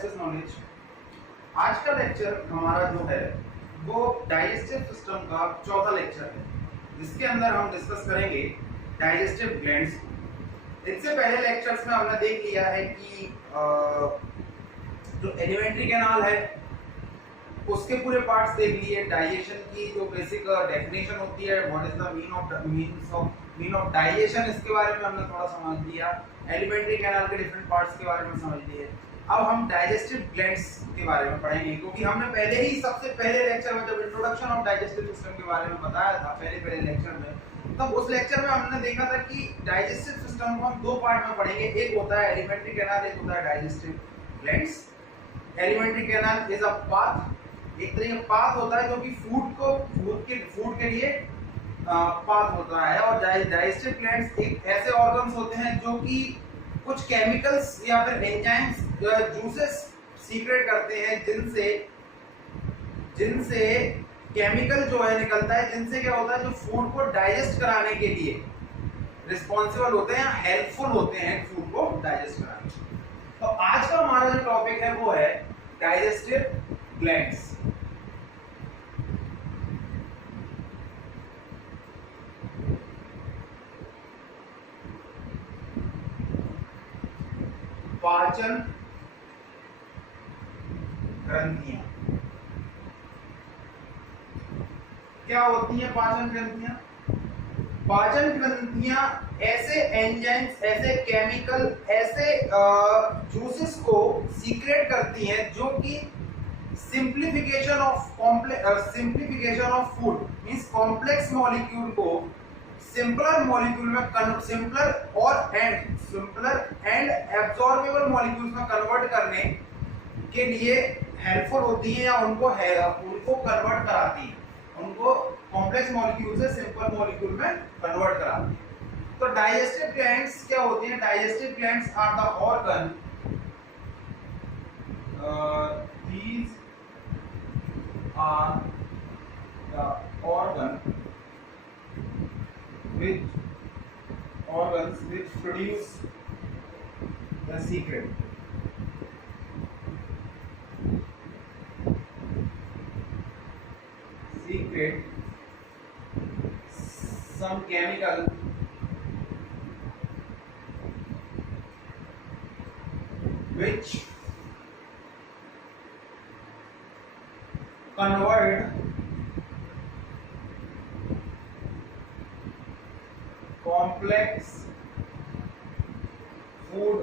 Access knowledge. आज का lecture हमारा जो है वो डाइजेस्टिव सिस्टम का चौथा लेक्चर है, जिसके अंदर हम डिस्कस करेंगे डाइजेस्टिव ग्लैंड्स। इससे पहले लेक्चर्स में हमने देख लिया है कि जो एलिमेंट्री कैनाल है उसके पूरे पार्ट्स देख लिए। डाइजेशन की जो बेसिक डेफिनेशन होती है, what is the mean of digestion, इसके बारे में हमने थोड़ा समझ लिया। एलिमेंट्री कैनाल के डिफरेंट पार्ट्स के बारे में समझ लिए। अब हम डाइजेस्टिव ग्लैंड्स के बारे में पढ़ेंगे, क्योंकि हमने पहले ही सबसे पहले लेक्चर में जब इंट्रोडक्शन ऑफ डाइजेस्टिव सिस्टम के बारे में बताया था पहले लेक्चर में, तब उस लेक्चर में हमने देखा था कि डाइजेस्टिव सिस्टम को हम दो पार्ट में पढ़ेंगे। एक होता है एलिमेंट्री कैनाल, एक होता है digestive glands. Alimentary canal is a path, एक तरह का पाथ होता है जो कि फूड के लिए पाथ होता है। और डाइजेस्टिव ग्लैंड्स एक ऐसे ऑर्गन्स होते हैं जो कि कुछ केमिकल्स या फिर एंजाइम्स, जूसेस सीक्रेट करते हैं, जिनसे केमिकल जो है निकलता है, जिनसे क्या होता है, जो फूड को डाइजेस्ट कराने के लिए रिस्पॉन्सिबल होते हैं, हेल्पफुल होते हैं फूड को डाइजेस्ट कराने। तो आज का हमारा जो टॉपिक है वो है डाइजेस्टिव ग्लैंड्स। पाचन ग्रंथियां क्या होती हैं? पाचन ग्रंथियां, पाचन ग्रंथियां ऐसे एंजाइम्स, ऐसे केमिकल, ऐसे जूसेस को सीक्रेट करती हैं जो कि simplification of food means complex molecule को सिंपलर मॉलिक्यूल में सिंपलर एंड एब्जॉर्बेबल मॉलिक्यूल्स में कन्वर्ट करने के लिए हेल्पफुल होती है, या उनको कन्वर्ट कराती है, उनको कॉम्प्लेक्स मॉलिक्यूल से सिंपल मॉलिक्यूल में कन्वर्ट कराती है। तो डाइजेस्टिव ग्लैंड्स क्या होती हैं? Digestive glands are the organ, these are the organs which produce the secret some chemical which convert complex food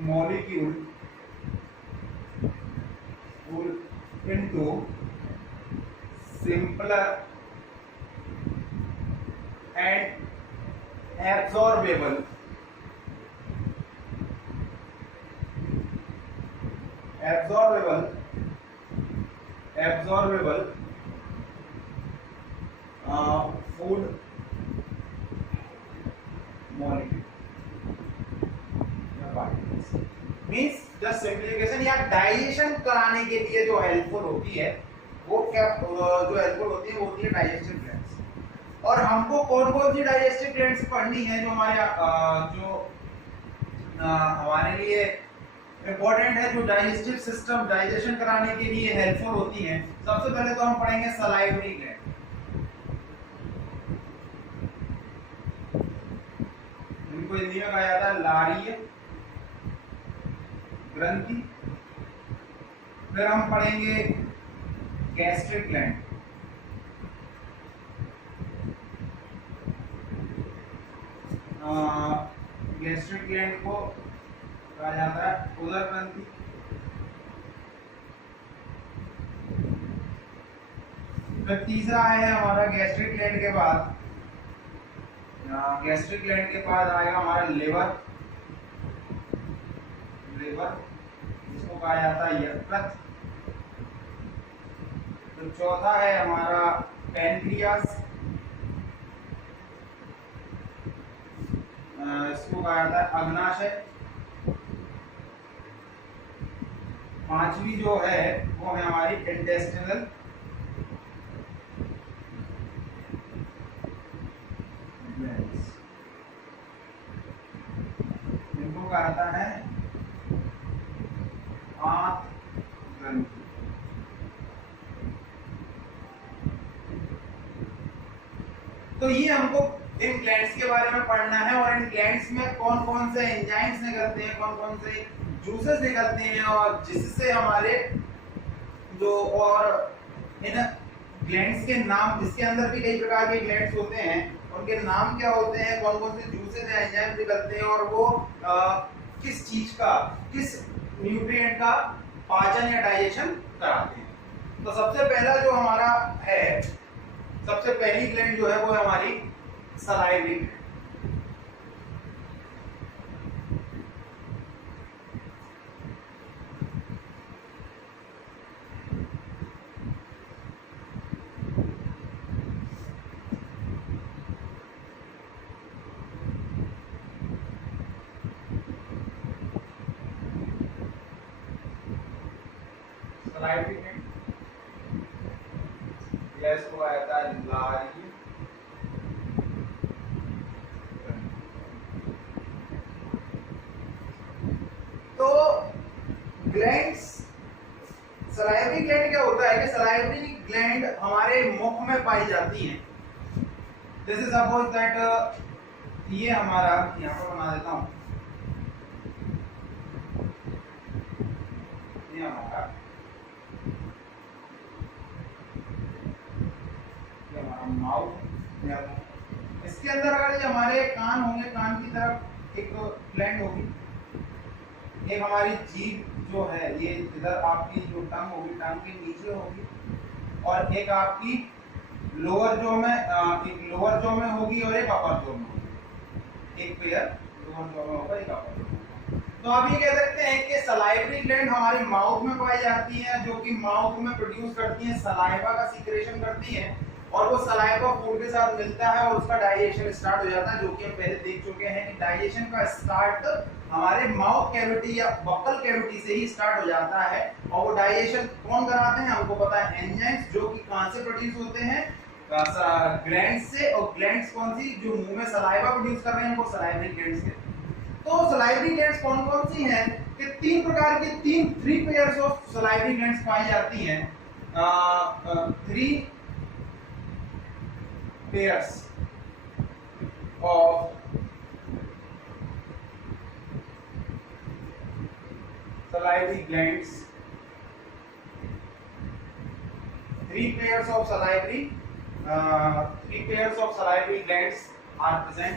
molecule into simpler and absorbable food molecule means just simplification या digestion कराने के लिए जो helpful होती है, वो क्या जो हेल्पफुल होती है वो होती है डाइजेस्टिव ग्लैंड्स। और हमको कौन कौन सी डाइजेस्टिव ग्लैंड्स पढ़नी है जो हमारे लिए इंपॉर्टेंट है, जो डाइजेस्टिव सिस्टम डाइजेशन कराने के लिए हेल्पफुल होती है? सबसे पहले तो हम पढ़ेंगे सलाइवरी ग्लैंड। इनको हिंदी में कहा जाता है लारीय ग्रंथि। फिर हम पढ़ेंगे गैस्ट्रिक ग्लैंड, गैस्ट्रिक ग्लैंड को कहा जाता है उदर ग्रंथि। फिर तीसरा है हमारा गैस्ट्रिक ग्लैंड के बाद, आएगा हमारा लिवर, जिसको कहा जाता है यकृत। तो चौथा है हमारा पैनक्रियास, इसको कहा जाता है अग्नाशय। पांचवी जो है वो है हमारी इंटेस्टिनल इनको कहा जाता है तो ये हमको इन ग्लैंड्स के बारे में पढ़ना है और इन ग्लैंड्स में कौन कौन से एंजाइम्स निकलते हैं, कौन कौन से जूसेस निकलते हैं और जिससे हमारे जो और इन ग्लैंड्स के नाम, इसके अंदर भी कई प्रकार के ग्लैंड्स होते हैं, उनके नाम क्या होते हैं, कौन कौन से जूसेस या एंजाइम्स निकलते हैं और वो किस चीज का, किस न्यूट्रिएंट का पाचन या डाइजेशन कराते हैं। तो सबसे पहला जो हमारा है, सबसे पहली ग्लैंड जो है वो है हमारी सलाइवरी ग्लैंड। सलाइवरी ग्लैंड या इसको कहा जाता है लारी। तो ग्लैंड्स, सलाइवरी ग्लैंड क्या होता है कि सलाइवरी ग्लैंड हमारे मुख में पाई जाती हैं। जैसे सपोज दैट ये हमारा, यहाँ पर बना देता हूँ, ये हमारा माउथ, इसके अंदर अगर ये हमारे कान होंगे, कान की तरफ एक ग्लैंड होगी, एक हमारी जीभ जो है ये इधर आपकी जो टंग होगी, टंग के नीचे होगी, और एक आपकी लोअर जो में, एक लोअर जो में होगी और एक अपर जो में होगी, एक पेयर लोअर जो में होगा, एक अपर जो में होगा। तो आप ये कह सकते हैं कि सलाइवरी ग्लैंड हमारे माउथ में पाई जाती है, जो कि माउथ में प्रोड्यूस करती है, सलाइवा का सीक्रेशन करती है, और वो सलाइवा फूड के साथ मिलता है और उसका डाइजेशन स्टार्ट हो जाता है, जो कि हम पहले देख चुके हैं कि डाइजेशन का स्टार्ट हमारे माउथ कैविटी या बक्कल कैविटी से ही स्टार्ट हो जाता है। और वो डाइजेशन कौन कराते हैं, हमको पता है, एंजाइम्स, जो कि कहां से प्रोड्यूस होते हैं, ग्लैंड्स से। और ग्लैंड्स कौन सी, जो मुंह में सलाइवा प्रोड्यूस कर रहे हैं, वो सलाइवरी ग्लैंड्स हैं। तो सलाइवरी ग्लैंड्स कौन कौन सी हैं कि तीन प्रकार की, three pairs of salivary glands पाई जाती हैं। Three pairs of salivary glands, three pairs of salivary glands are present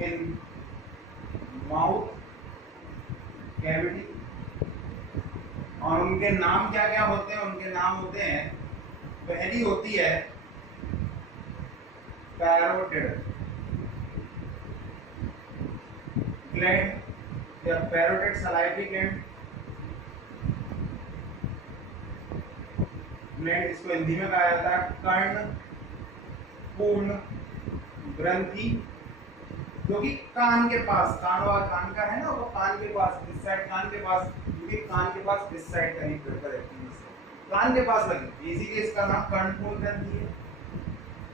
in mouth cavity। और उनके नाम क्या क्या होते हैं, उनके नाम होते हैं, पहली होती है पैरोटिड ग्लैंड या पैरोटिड सलाइवरी ग्लैंड। इसको हिंदी में कहा जाता है कर्ण पूर्ण ग्रंथि, जो कि कान के पास, कान का है ना, वो कान के पास, इस साइड कान के पास, कान के पास इस साइड कहीं पर रहती है, कान के पास लगी, इसीलिए इसका नाम कर्णपूर्ण ग्रंथि है।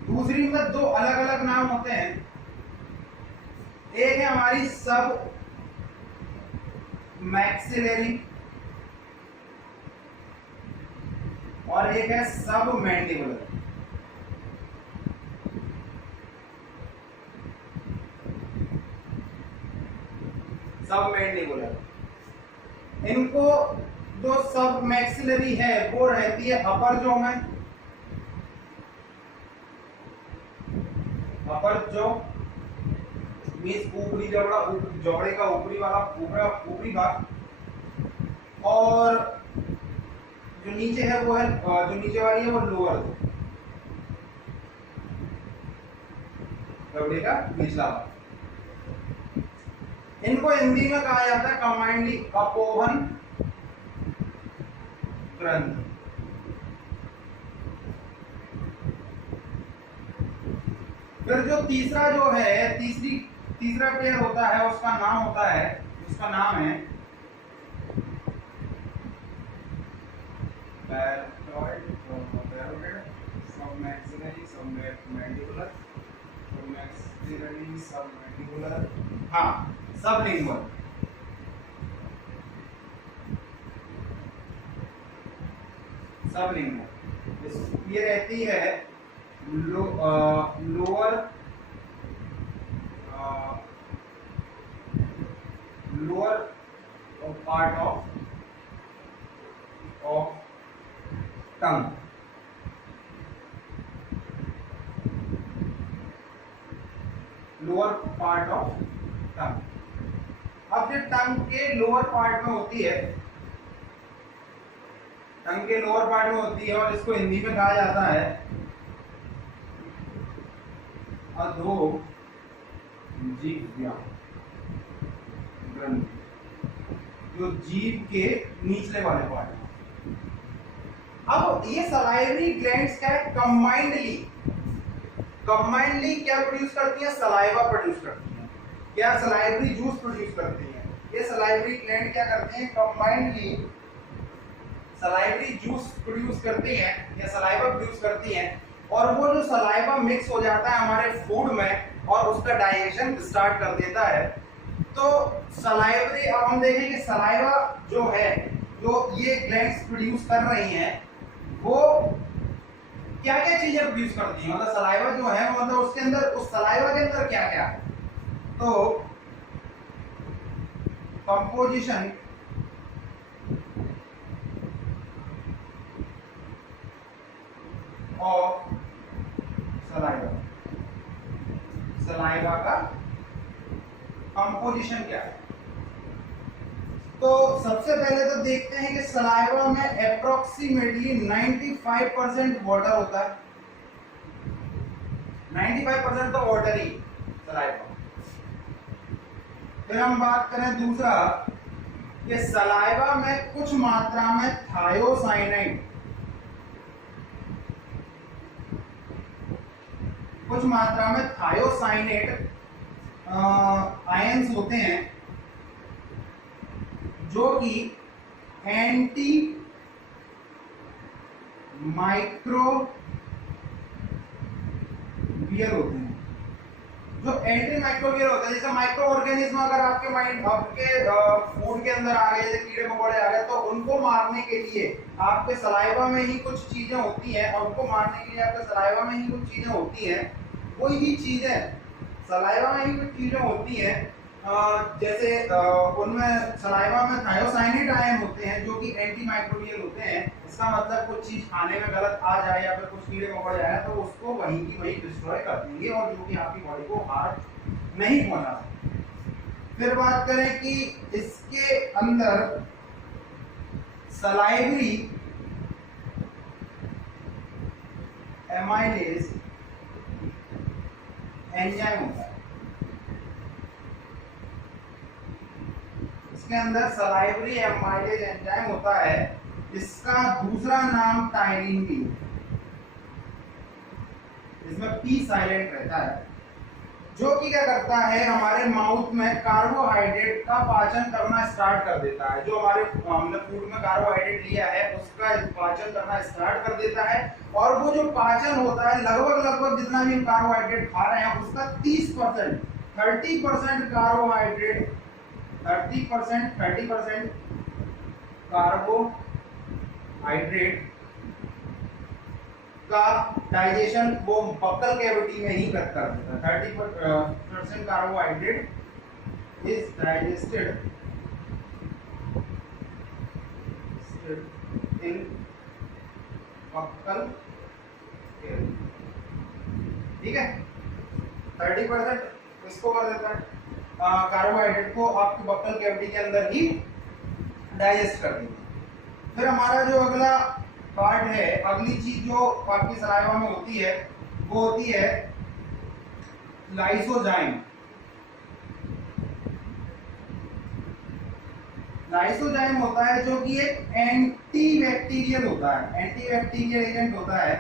दूसरी में दो अलग अलग नाम होते हैं, एक है हमारी सब मैक्सिलरी और एक है सब मैंडिबुलर। सब मैंडिबुलर, इनको जो सब मैक्सिलरी है वो रहती है अपर जॉ में, अपर जॉ मींस ऊपरी जबड़ा, जबड़े का ऊपरी वाला ऊपरी भाग, और जो नीचे है वो है, जो नीचे वाली है वो लोअर जबड़े का निचला भाग। इनको हिंदी में कहा जाता है कंबाइंडली अपोहन ग्रंथि। फिर जो तीसरा जो है, तीसरा पेयर होता है, उसका नाम होता है, उसका नाम है parotid, submaxillary, submandibular, submaxillary, submandibular, हाँ, सबलिंगुअल। सबलिंगुअल। ये रहती है lower part of tongue. Lower part of tongue. अब जो टंग के लोअर पार्ट में होती है, टंग के लोअर पार्ट में होती है और इसको हिंदी में कहा जाता है अधोजिह्वा ग्रंथि, जो जीभ के निचले वाले पार्ट। अब ये सलाइवरी ग्लैंड्स क्या है, कंबाइंडली क्या प्रोड्यूस करती है, सलाइवा प्रोड्यूस करती है। क्या सलाइवरी जूस प्रोड्यूस करती है। ये सलाइवरी ग्लैंड क्या करते हैं, कंबाइंडली सलाइवरी जूस प्रोड्यूस करती हैं या सलाइवा प्रोड्यूस करती हैं, और वो जो सलाइवा मिक्स हो जाता है हमारे फूड में और उसका डाइजेशन स्टार्ट कर देता है। तो सलाइवरी, अब हम देखें कि सलाइवा जो है, जो ये ग्लैंड्स प्रोड्यूस कर रही हैं, वो क्या क्या चीजें प्रोड्यूस करती हैं। मतलब सलाइवा जो है, मतलब उसके अंदर, उस सलाइवा के अंदर क्या क्या है। तो कंपोजिशन ऑफ सलाइवा, सलाइवा का कंपोजिशन क्या है। तो सबसे पहले तो देखते हैं कि सलाइवा में अप्रोक्सीमेटली 95% वाटर होता है। 95% तो वाटर ही सलाइवा। फिर हम बात करें दूसरा, कि सलाइवा में कुछ मात्रा में थायोसाइनाइड, कुछ मात्रा में थायोसाइनेट आयंस होते हैं, जो कि एंटी माइक्रोबियल होते हैं। जो एंटी माइक्रोबियल होते हैं, जैसे माइक्रो ऑर्गेनिज्म अगर आपके माइंड, आपके फूड के अंदर आ गए, जैसे कीड़े मकोड़े आ गए, तो उनको मारने के लिए आपके सलाइवा में ही कुछ चीजें होती हैं, और उनको मारने के लिए आपके सलाइवा में ही कुछ चीजें होती हैं। कोई भी चीजें सलाइवा में ही कुछ चीजें होती हैं, जैसे उनमें सलाइवा में थायोसाइनेट आयन होते हैं, जो कि एंटी माइक्रोबियल होते हैं। इसका मतलब कुछ चीज खाने में गलत आ जाए या फिर कुछ कीड़े मकोड़े आए, तो उसको वहीं की वहीं डिस्ट्रॉय कर देंगे, और जो कि आपकी बॉडी को हार्म नहीं पहुंचा सकते। फिर बात करें कि इसके अंदर सलाइवरी एमाइलेज एंजाइम होता है। इसके अंदर सलाइवरी एमाइलेज एंजाइम होता है, जिसका दूसरा नाम टाइनिन भी है। इसमें पी साइलेंट रहता है, जो कि क्या करता है, हमारे माउथ में कार्बोहाइड्रेट का पाचन करना स्टार्ट कर देता है। जो हमने फूड में कार्बोहाइड्रेट लिया है, उसका पाचन करना स्टार्ट कर देता है, और वो जो पाचन होता है, लगभग जितना भी हम कार्बोहाइड्रेट खा रहे हैं, उसका 30% 30% कार्बोहाइड्रेट 30% कार्बोहाइड्रेट का डाइजेशन वो बक्कल कैविटी में ही कर देता है। 30% carbohydrate is digested in buccal cavity. ठीक है, 30% इसको कर देता है, कार्बोहाइड्रेट को आपकी बक्कल कैविटी के अंदर ही डाइजेस्ट कर देता है। फिर हमारा जो अगला पार्ट है, अगली चीज जो आपकी सलाइवा में होती है, वो होती है लाइसोजाइम। लाइसोजाइम होता है जो कि एक एंटी बैक्टीरियल होता है, एंटी बैक्टीरियल एजेंट होता है।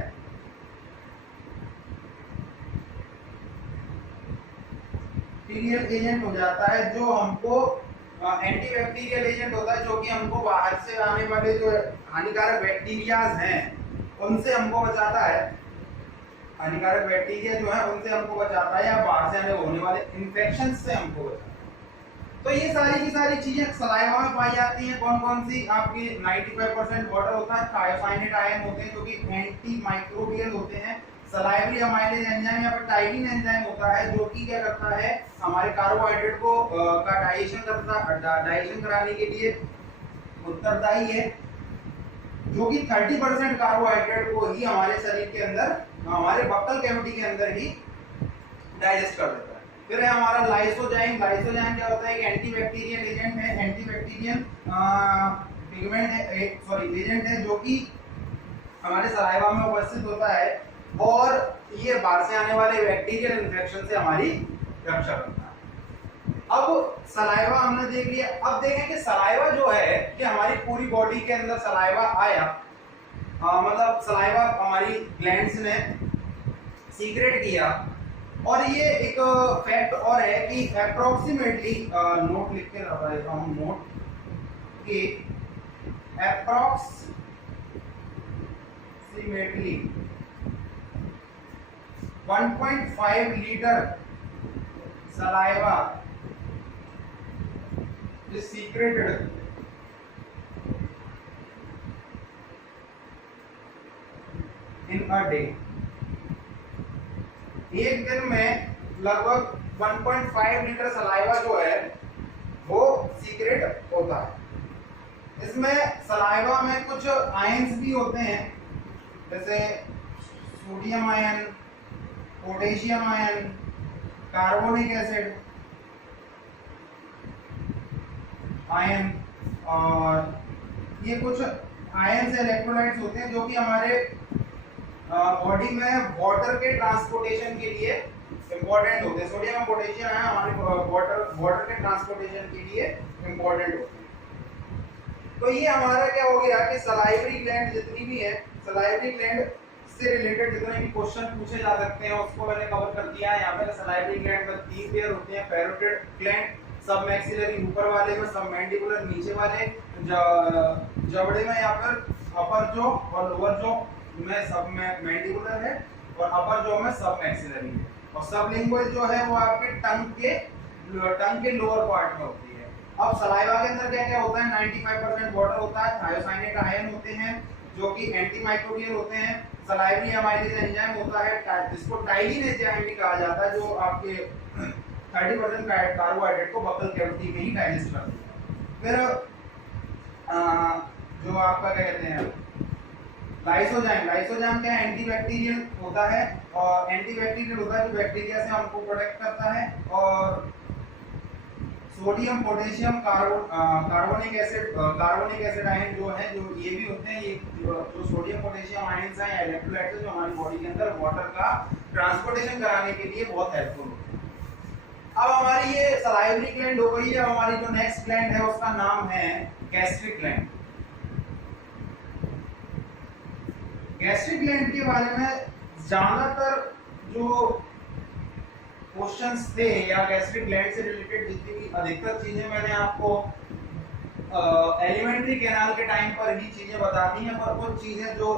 बैक्टीरियल एजेंट हो जाता है, जो हमको एंटी बैक्टीरियल एजेंट होता है, जो कि हमको बाहर से आने वाले जो हानिकारक बैक्टीरियाज हैं उनसे हमको बचाता है। हानिकारक बैक्टीरिया जो है उनसे हमको बचाता है, या बाहर से आने होने वाले इन्फेक्शन से हमको बचाता है। तो ये सारी की सारी चीजें सलाइवा में पाई जाती हैं। कौन कौन सी? आपकी 95% वाटर होता है, थायोसाइनेट आयन होते हैं जो कि एंटी माइक्रोबियल होते हैं, सलाइवरी अमाइलेज एंजाइम या फिर टाइलिन एंजाइम होता है जो कि क्या करता है, हमारे कार्बोहाइड्रेट को का डाइजेशन कराने के लिए उत्तरदायी है, जो कि 30% कार्बोहाइड्रेट को ही हमारे शरीर के अंदर, हमारे बक्कल कैविटी के अंदर ही डाइजेस्ट कर देता है। फिर है हमारा लाइसोजाइम। लाइसोजाइम क्या होता है? एक एंटीबैक्टीरियल एजेंट है, एंटीबैक्टीरियल पिगमेंट है, सॉरी एजेंट है जो कि हमारे सलाइवा में उपस्थित होता है और ये बाहर से आने वाले बैक्टीरियल इन्फेक्शन से हमारी रक्षा करता है। अब सलाइवा हमने देख लिया। अब देखें कि सलाइवा जो है कि हमारी पूरी बॉडी के अंदर सलाइवा आया, मतलब सलाइवा हमारी ग्लैंड्स ने सीक्रेट किया। और ये एक फैक्ट और है कि अप्रोक्सीमेटली नोट लिख के रखा हूं, नोट कि approximately 1.5 litre saliva is secreted in a day। एक दिन में लगभग 1.5 लीटर सलाइवा जो है वो सीक्रेट होता है। इसमें सलाइवा में कुछ आयंस भी होते हैं, जैसे sodium ion, potassium ion, carbonic acid ion, और ये कुछ आयंस इलेक्ट्रोलाइट्स होते हैं जो कि हमारे बॉडी में वाटर के ट्रांसपोर्टेशन के लिए इंपॉर्टेंट होते हैं। सोडियम और पोटेशियम आयन हमारे वाटर के ट्रांसपोर्टेशन के लिए इंपॉर्टेंट होते हैं। तो ये हमारा क्या हो गया कि सलाइवरी ग्लैंड जितनी भी है, सलाइवरी ग्लैंड से रिलेटेड जितने भी क्वेश्चन पूछे जा सकते हैं उसको मैंने कवर कर दिया है। यहाँ पे सलाइवरी ग्लैंड में 3 पेयर होते हैं, पैरोटिड ग्लैंड सब मैक्सिलरी ऊपर वाले में, सब मैंडिबुलर नीचे वाले, जबड़े में या फिर अपर जो और लोअर जो में सब में मैंडिबुलर है और अपर जो में सब मैक्सिलरी है, और सबलिंगुअल जो है वो आपके टंग के लोअर पार्ट में होती है। अब सलाइवा के अंदर क्या क्या होता है? 95% वाटर होता है, थायोसाइनेट आयन होते हैं जो कि एंटी माइक्रोबियल होते हैं, सलाइवरी अमाइलेज एंजाइम होता है जिसको टाइलिन एंजाइम भी कहा जाता है, जो आपके 30% कार्बोहाइड्रेट को बक्कल कैविटी में ही डाइजेस्ट करती है। फिर जो आपका क्या कहते हैं लाइसोजाइम। लाइसोजाइम क्या एंटीबैक्टीरियल होता है, और एंटीबैक्टीरियल होता है जो बैक्टीरिया से हमको प्रोटेक्ट करता है। और sodium, potassium, carbonic acid ion जो है, जो ये भी होते हैं, ये जो सोडियम पोटेशियम आयंस हैं या इलेक्ट्रोलाइट्स हैं जो हमारी बॉडी के अंदर वाटर का ट्रांसपोर्टेशन कराने के लिए बहुत हेल्पफुल होते हैं। अब हमारी ये सलाइवरी ग्लैंड हो गई है। हमारी जो नेक्स्ट ग्लैंड है उसका नाम है गैस्ट्रिक ग्लैंड। गैस्ट्रिक ग्लैंड के बारे में ज्यादातर जो क्वेश्चंस थे या गैस्ट्रिक ग्लैंड से रिलेटेड जितनी भी अधिकतर चीजें मैंने आपको एलिमेंट्री कैनाल के टाइम पर ही चीजें बता दी हैं, पर कुछ चीजें जो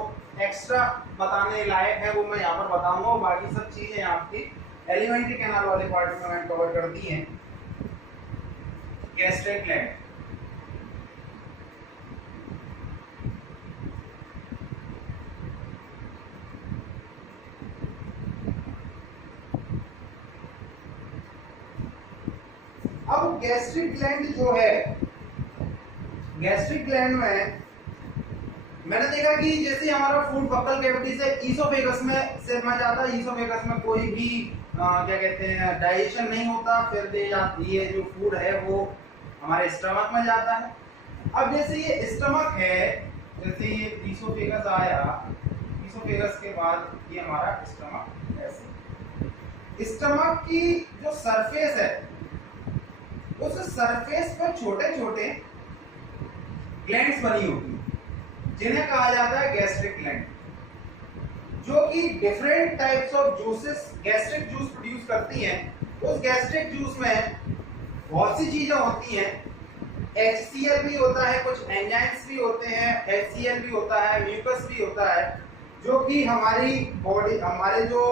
एक्स्ट्रा बताने लायक है वो मैं यहाँ पर बताऊंगा, और बाकी सब चीजें आपकी एलिमेंट्री कैनाल वाले पार्ट में मैंने कवर कर दी हैं। गैस्ट्रिक ग्लैंड अब गैस्ट्रिक ग्लैंड जो है, गैस्ट्रिक ग्लैंड में मैंने देखा कि जैसे हमारा फूड बक्कल कैविटी से ईसोफेगस में सिर में जाता है, ईसोफेगस में कोई भी क्या कहते हैं डाइजेशन नहीं होता, फिर ये जो फूड है वो हमारे स्टमक में जाता है। अब जैसे ये स्टमक है, जैसे ये ईसोफेगस आया, ईसोफेगस के बाद ये हमारा स्टमक, ऐसे स्टमक की जो सरफेस है उस सरफेस पर छोटे छोटे ग्लैंड्स बनी होती है जिन्हें कहा जाता है गैस्ट्रिक ग्लैंड, जो कि different types of juices gastric juice produce करती हैं। उस गैस्ट्रिक जूस में बहुत सी चीजें होती हैं, HCl भी होता है, कुछ एंजाइम्स भी होते हैं, HCl भी होता है, म्यूकस भी होता है, जो कि हमारी बॉडी, हमारे जो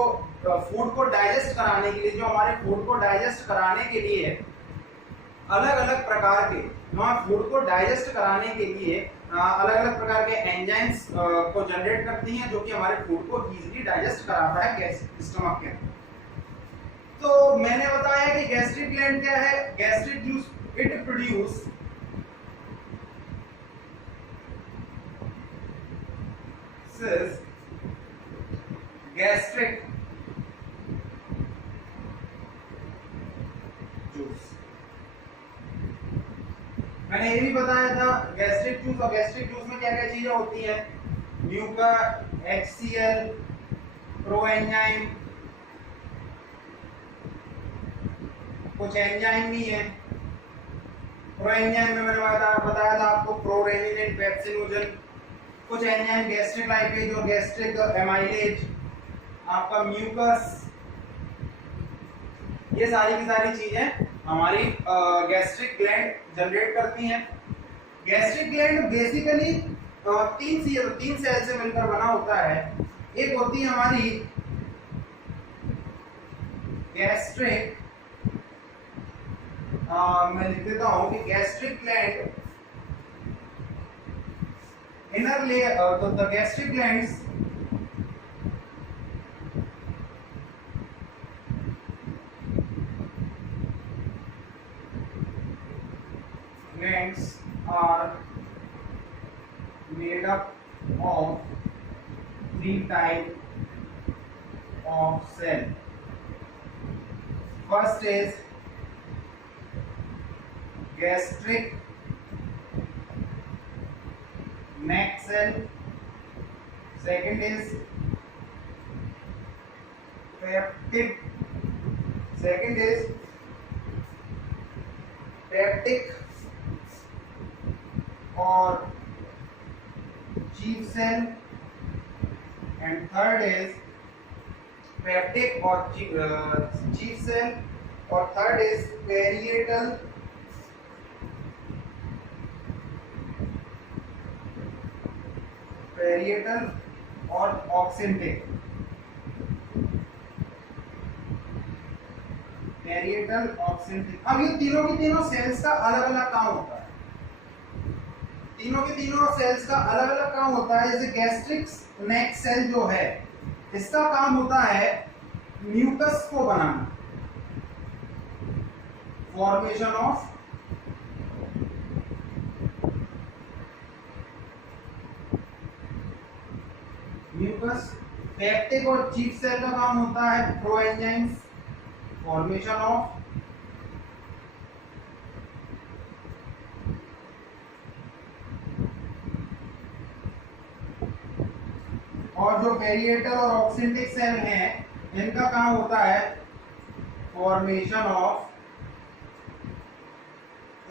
फूड को डाइजेस्ट कराने के लिए, जो हमारे फूड को डाइजेस्ट कराने के लिए अलग अलग प्रकार के हमारे फूड को डाइजेस्ट कराने के लिए अलग अलग प्रकार के एंजाइम्स को जनरेट करती हैं, जो कि हमारे फूड को इजीली डाइजेस्ट कराता है स्टमक के अंदर। तो मैंने बताया कि गैस्ट्रिक ग्लैंड क्या है। Gastric juice it produce gastric juice. मैंने ये भी बताया था गैस्ट्रिक जूस, और गैस्ट्रिक जूस में क्या क्या चीजें होती है, म्यूका, HCl, प्रोएंजाइम, कुछ एंजाइम भी है। प्रोएंजाइम में मैंने बताया था आपको प्रोरेनिन, पेप्सिनोजन, कुछ एंजाइम गैस्ट्रिक लाइपेज और गैस्ट्रिक एमाइलेज, आपका म्यूकस, ये सारी की सारी चीजें हमारी गैस्ट्रिक ग्लैंड जनरेट करती हैं। गैस्ट्रिक ग्लैंड बेसिकली तीन सेल से मिलकर बना होता है। एक होती है हमारी गैस्ट्रिक, मैं लिख देता हूं कि गैस्ट्रिक ग्लैंड इनर लेयर, तो the gastric glands are made up of three types of cell. First is gastric neck cell. Second is peptic. Second is peptic और chief cell, and third is peptic और chief cell, और third is parietal और oxyntic. Parietal, ऑक्सिंटिक। अब ये तीनों की तीनों sales का अलग अलग काम होता है। तीनों के तीनों सेल्स का अलग अलग काम होता है। जैसे गैस्ट्रिक नेक सेल जो है, इसका काम होता है म्यूकस को बनाना, फॉर्मेशन ऑफ म्यूकस। पेप्टिक और चीफ सेल का काम होता है प्रोएंजाइम्स, फॉर्मेशन ऑफ और जो पेरिएटल और ऑक्सिंटिक सेल हैं, इनका काम होता है formation of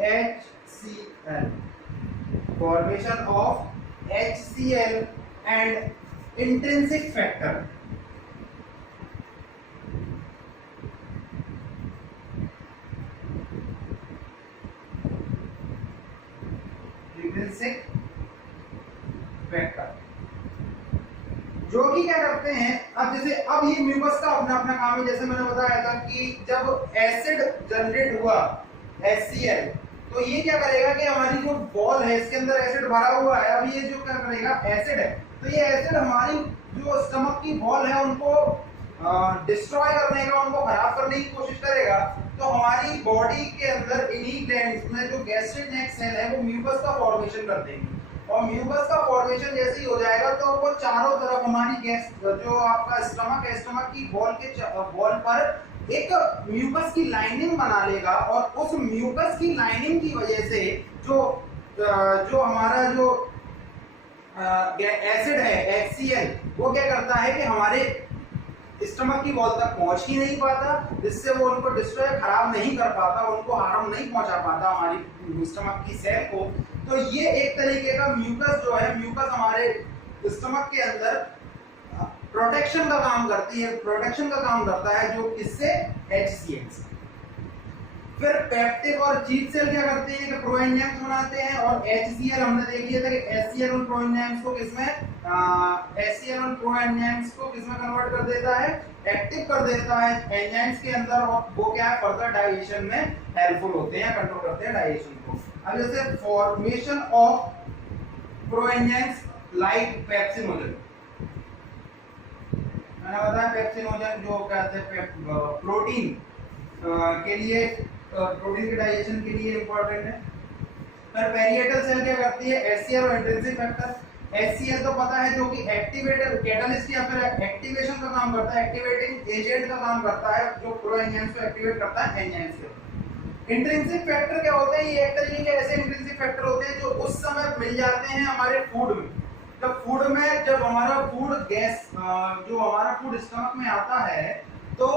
HCl, formation of HCl and intrinsic factor. Intrinsic factor जो कि क्या करते हैं, अब जैसे अब ये म्यूकस का अपना अपना काम है। जैसे मैंने बताया था कि जब एसिड जनरेट हुआ HCl, तो ये क्या करेगा कि हमारी जो बॉल है इसके अंदर एसिड भरा हुआ है। अब ये जो क्या करेगा, एसिड है, तो ये एसिड हमारी जो स्टमक की बॉल है उनको डिस्ट्रॉय करने का, उनको खराब करने की कोशिश करेगा। तो हमारी बॉडी के अंदर इन्हीं ग्लैंड्स में जो गैस्ट्रिक नेक सेल है वो म्यूकस का फॉर्मेशन कर देंगे, और म्यूकस का फॉर्मेशन जैसे ही हो जाएगा तो वो चारों तरफ हमारी गैस जो आपका स्टमक है, स्टमक की बॉल पर एक म्यूकस की लाइनिंग बना लेगा, और उस म्यूकस की लाइनिंग की वजह से जो हमारा जो एसिड है HCl, वो क्या करता है कि हमारे स्टमक की बॉल तक पहुंच ही नहीं पाता, जिससे वो उनको डिस्ट्रॉय, खराब नहीं कर पाता, उनको हार्म नहीं पहुंचा पाता हमारी स्टमक की सेल को। तो ये एक तरीके का म्यूकस जो है, म्यूकस हमारे स्टमक के अंदर प्रोटेक्शन का काम करती है, प्रोटेक्शन का काम करता है, जो किससे, HCl से। फिर पेप्टिक और चीफ सेल क्या करते हैं कि प्रोएंजाइम्स बनाते हैं, और HCl हमने देख लिया था कि HCl उन प्रोएंजाइम्स को किसमें कन्वर्ट कर देता है, एक्टिव कर देता है एंजाइम्स के अंदर, और वो क्या है फर्दर डाइजेशन में हेल्पफुल होते हैं, कंट्रोल करते हैं डाइजेशन को। अब जैसे फॉर्मेशन ऑफ प्रोएंजाइम्स लाइक पेप्सिनोजन, मैंने बताया पेप्सिनोजन जो कहते हैं प्रोटीन के लिए, प्रोटीन के डाइजेशन के लिए इंपॉर्टेंट है। फिर पेरिएटल सेल क्या करती है, HCl और इंट्रिंसिक फैक्टर। HCl तो पता है जो कि एक्टिवेटर, कैटलिस्ट या फिर एक्टिवेशन का काम करता है, एक्टिवेटिंग एजेंट का काम करता है, जो प्रोएंजाइम्स को एक्टिवेट करता है एंजाइम्स के। इंट्रिंसिक फैक्टर क्या होते हैं, ये एक तरीके के ऐसे इंट्रिंसिक फैक्टर होते हैं जो उस समय मिल जाते हैं हमारे फूड में। जब हमारा फूड गैस जो हमारा फूड स्टमक में आता है, तो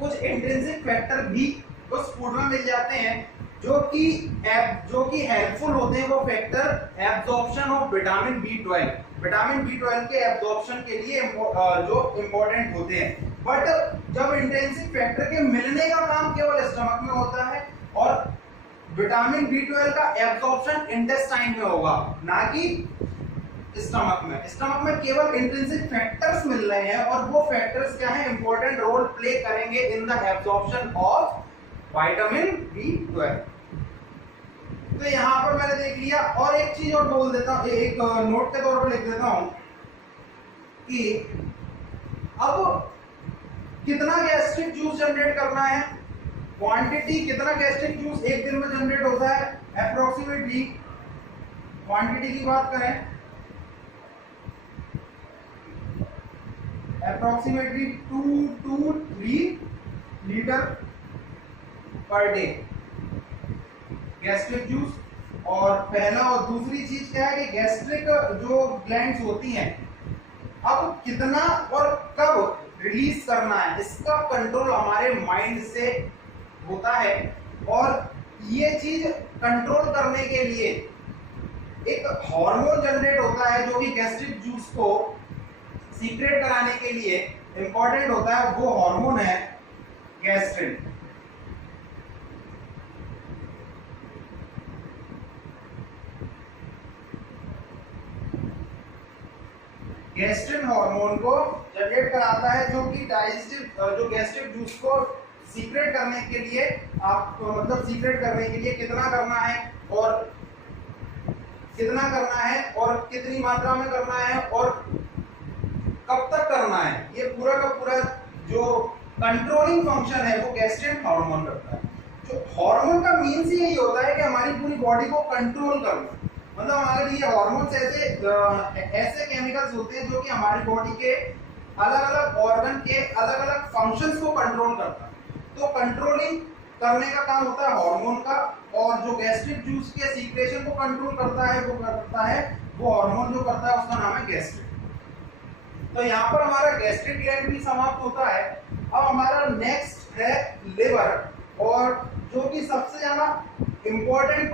कुछ इंट्रिंसिक फैक्टर भी उस फूड में मिल जाते हैं जो कि हेल्पफुल होते हैं। वो factor absorption of vitamin B12 के एब्जॉर्प्शन के लिए जो इंपॉर्टेंट होते हैं। बट जब इंट्रिंसिक फैक्टर के मिलने का काम केवल स्टमक में होता है, और विटामिन B12 का एब्जॉर्प्शन इंटेस्टाइन में होगा, ना कि स्टमक में केवल इंट्रिंसिक फैक्टर्स मिल रहे हैं, और वो फैक्टर्स क्या है, इंपॉर्टेंट रोल प्ले करेंगे in the absorption of vitamin B12। तो यहां पर मैंने देख लिया, और एक चीज और बोल देता हूं, एक नोट के तौर पर लिख देता हूं कि अब कितना गैस्ट्रिक जूस जनरेट करना है, क्वांटिटी कितना गैस्ट्रिक जूस एक दिन में जनरेट होता है, अप्रोक्सीमेटली क्वांटिटी की बात करें, approximately 2 to 3 litre per day gastric juice. और पहला, और दूसरी चीज क्या है कि गैस्ट्रिक जो ग्लैंड्स होती हैं, अब कितना और कब रिलीज करना है, इसका कंट्रोल हमारे माइंड से होता है। और ये चीज कंट्रोल करने के लिए एक हार्मोन जनरेट होता है जो कि गैस्ट्रिक जूस को सीक्रेट कराने के लिए इंपॉर्टेंट होता है। वो हार्मोन है गैस्ट्रिन। गैस्ट्रिन हार्मोन को जनरेट कराता है, जो कि जो गैस्ट्रिक जूस को सीक्रेट करने के लिए सीक्रेट करने के लिए कितना करना है, और कितनी मात्रा में करना है, और कब तक करना है, ये पूरा का पूरा जो कंट्रोलिंग फंक्शन है वो गैस्ट्रिन हार्मोन करता है। जो हार्मोन का मीन्स यही होता है कि हमारी पूरी बॉडी को कंट्रोल करना, मतलब हमारे ये हार्मोन्स ऐसे केमिकल्स होते हैं जो कि हमारी बॉडी के अलग अलग ऑर्गन के अलग अलग फंक्शंस को कंट्रोल करता है। तो कंट्रोलिंग करने का काम होता है हार्मोन का, और जो गैस्ट्रिक जूस के सीक्रेशन को कंट्रोल करता है वो हार्मोन जो करता है उसका नाम है गैस्ट्रिक। तो यहाँ पर हमारा गैस्ट्रिक ग्लैंड भी समाप्त होता है। अब हमारा नेक्स्ट है लिवर, और जो कि सबसे ज्यादा इम्पोर्टेंट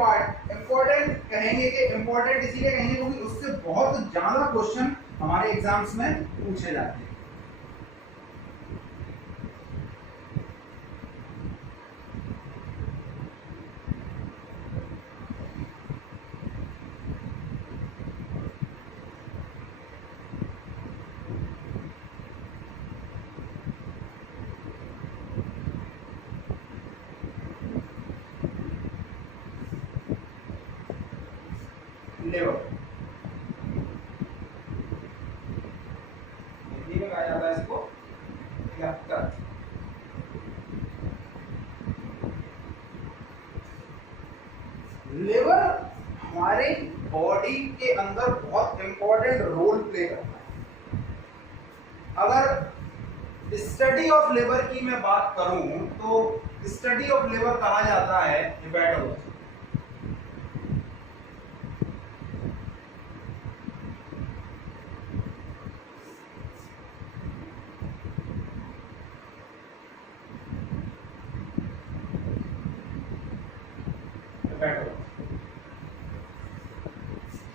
कहेंगे कि इम्पोर्टेंट इसीलिए कहेंगे क्योंकि उससे बहुत ज्यादा क्वेश्चन हमारे एग्जाम्स में पूछे जाते हैं। लिवर हिंदी में कहा जाता है इसको यकृत। लिवर हमारे बॉडी के अंदर बहुत इंपॉर्टेंट रोल प्ले करता है। अगर स्टडी ऑफ लिवर की मैं बात करूं तो स्टडी ऑफ लिवर कहा जाता है हेपेटोलॉजी।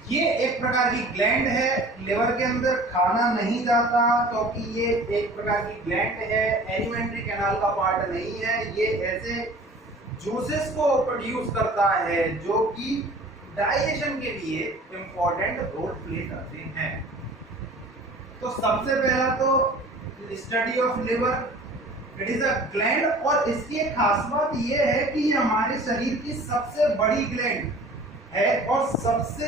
ये एक प्रकार की ग्लैंड है, लिवर के अंदर खाना नहीं जाता क्योंकि तो ये एक प्रकार की ग्लैंड है, एलिमेंट्री कैनाल का पार्ट नहीं है। ये ऐसे जूसेस को प्रोड्यूस करता है, जो कि डाइजेशन के लिए इंपॉर्टेंट रोल प्ले करते हैं। तो सबसे पहला तो study of liver, it is a gland, और इसकी एक खास बात यह है कि ये हमारे शरीर की सबसे बड़ी ग्लैंड है और सबसे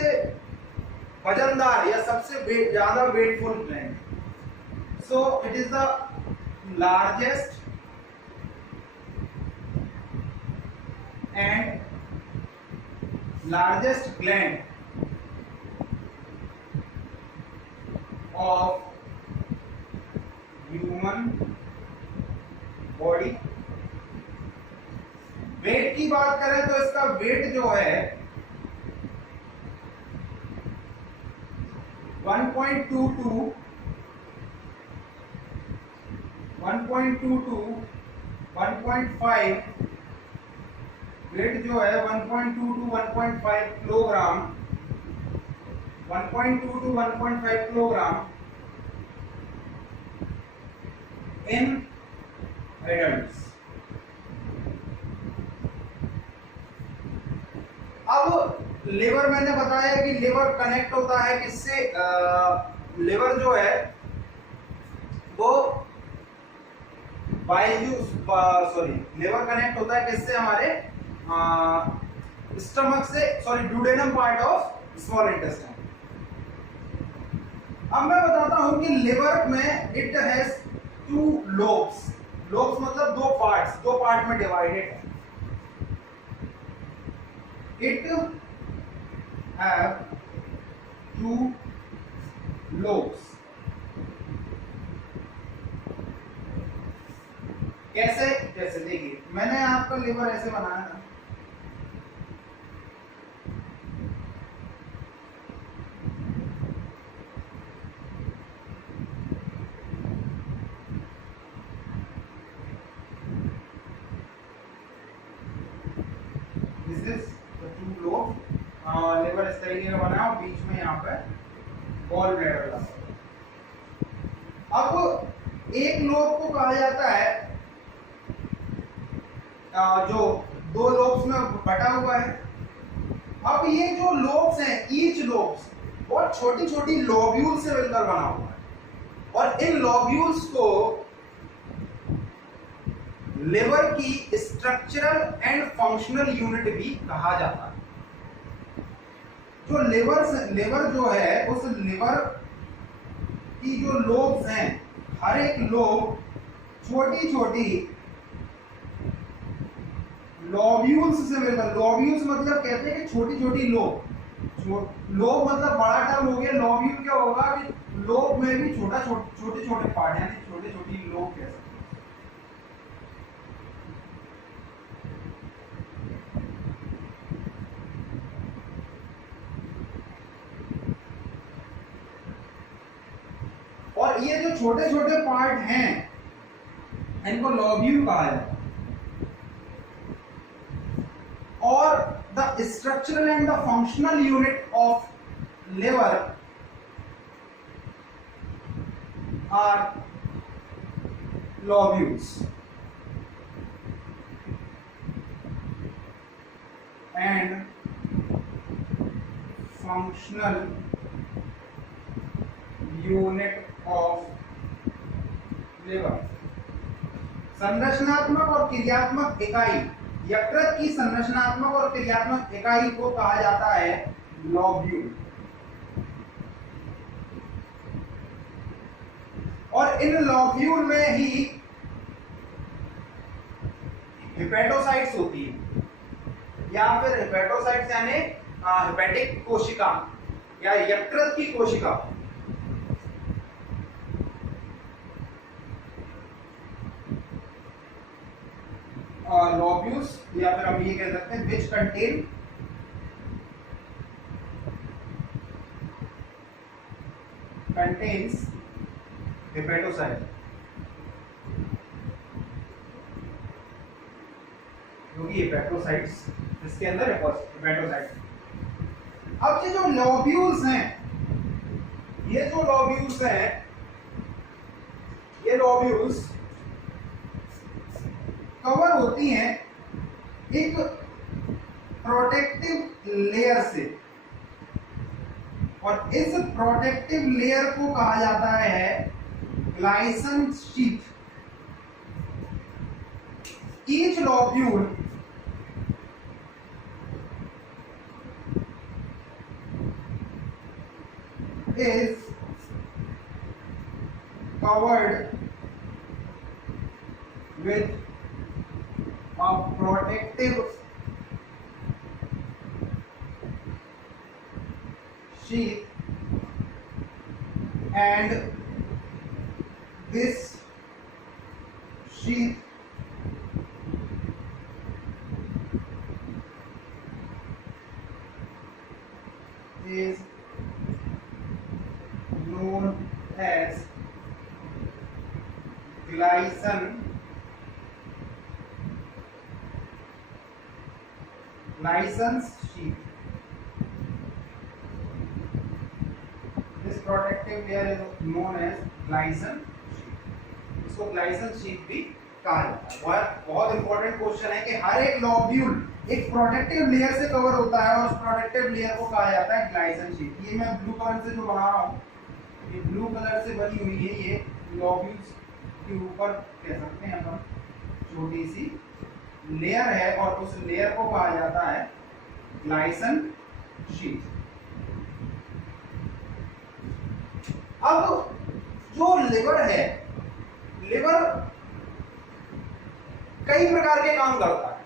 वजनदार या सबसे ज्यादा weightful gland. So it is the largest and largest gland of human body। Weight की बात करें तो इसका वेट जो है 1.22 1.5, वेट जो है 1.2 to 1.5 kilogram, 1.2 to 1.5 kilogram in adults. अब लिवर, मैंने बताया कि लिवर कनेक्ट होता है किससे, लिवर जो है वो लिवर कनेक्ट होता है किससे, हमारे स्टमक से, sorry duodenum part of small intestine. अब मैं बताता हूं कि लिवर में इट हैज 2 लोब्स। लोब्स मतलब 2 पार्ट्स, 2 पार्ट में डिवाइडेड है। It have 2 lobes. कैसे? जैसे देखिए, मैंने आपका लिवर ऐसे बनाया था, लिवर इस तरीके का बना और बीच में यहाँ पे गॉल ब्लैडर लगा। अब एक लोब को कहा जाता है जो 2 लोब्स में बटा हुआ है। अब ये जो लोब्स हैं, ईच लोब्स बहुत छोटी छोटी लोब्यूल से मिलकर बना हुआ है, और इन लोब्यूल्स को लिवर की स्ट्रक्चरल एंड फंक्शनल यूनिट भी कहा जाता है। जो लिवर जो है, उस लिवर की जो लोब्स हैं, हर एक लोब छोटी छोटी लोब्यूल्स से मिलकर, लोब्यूल्स मतलब कहते हैं कि छोटी छोटी लोब, लोब मतलब बड़ा टर्म हो गया, लोब्यूल क्या होगा कि लोब में भी छोटे छोटे पार्ट, यानी छोटी छोटी लोब कह सकते हैं। और ये जो छोटे छोटे पार्ट हैं, इनको लोब्यूल कहा जाता है। और the structural and the functional unit of liver are lobules and functional unit of liver. संरचनात्मक और क्रियात्मक इकाई, यकृत की संरचनात्मक और क्रियात्मक इकाई को कहा जाता है लोब्यूल। और इन लोब्यूल में ही हेपेटोसाइट्स होती है, या फिर हेपेटोसाइट्स यानी हेपेटिक कोशिका या यकृत की कोशिका। लोब्यूल्स, या फिर हम ये कह सकते हैं विच कंटेन्स हेपेटोसाइट, क्योंकि हेपेटोसाइट्स इसके अंदर हेपेटोसाइट। अब ये जो लोब्यूल्स हैं, ये जो लोब्यूल्स हैं, ये लोब्यूल्स कवर होती हैं एक प्रोटेक्टिव लेयर से, और इस प्रोटेक्टिव लेयर को कहा जाता है Glisson sheath. Each lobule is covered with a protective sheath, and this sheath is known as Gleason sheath. This protective layer is known as Gleason sheath. इसको Gleason sheath भी कहा जाता है। बहुत इंपॉर्टेंट क्वेश्चन है कि हर एक लॉब्यूल एक प्रोटेक्टिव लेयर से कवर होता है और उस प्रोटेक्टिव लेयर को कहा जाता है ग्लाइसन शीट। ये मैं ब्लू कलर से जो बना रहा हूँ, ये ब्लू कलर से बनी हुई है, ये लॉब्यूल्स के ऊपर कह सकते हैं हम छोटी सी लेयर है, और उस लेयर को कहा जाता है ग्लाइसन शीट। अब जो लिवर है, लिवर कई प्रकार के काम करता है।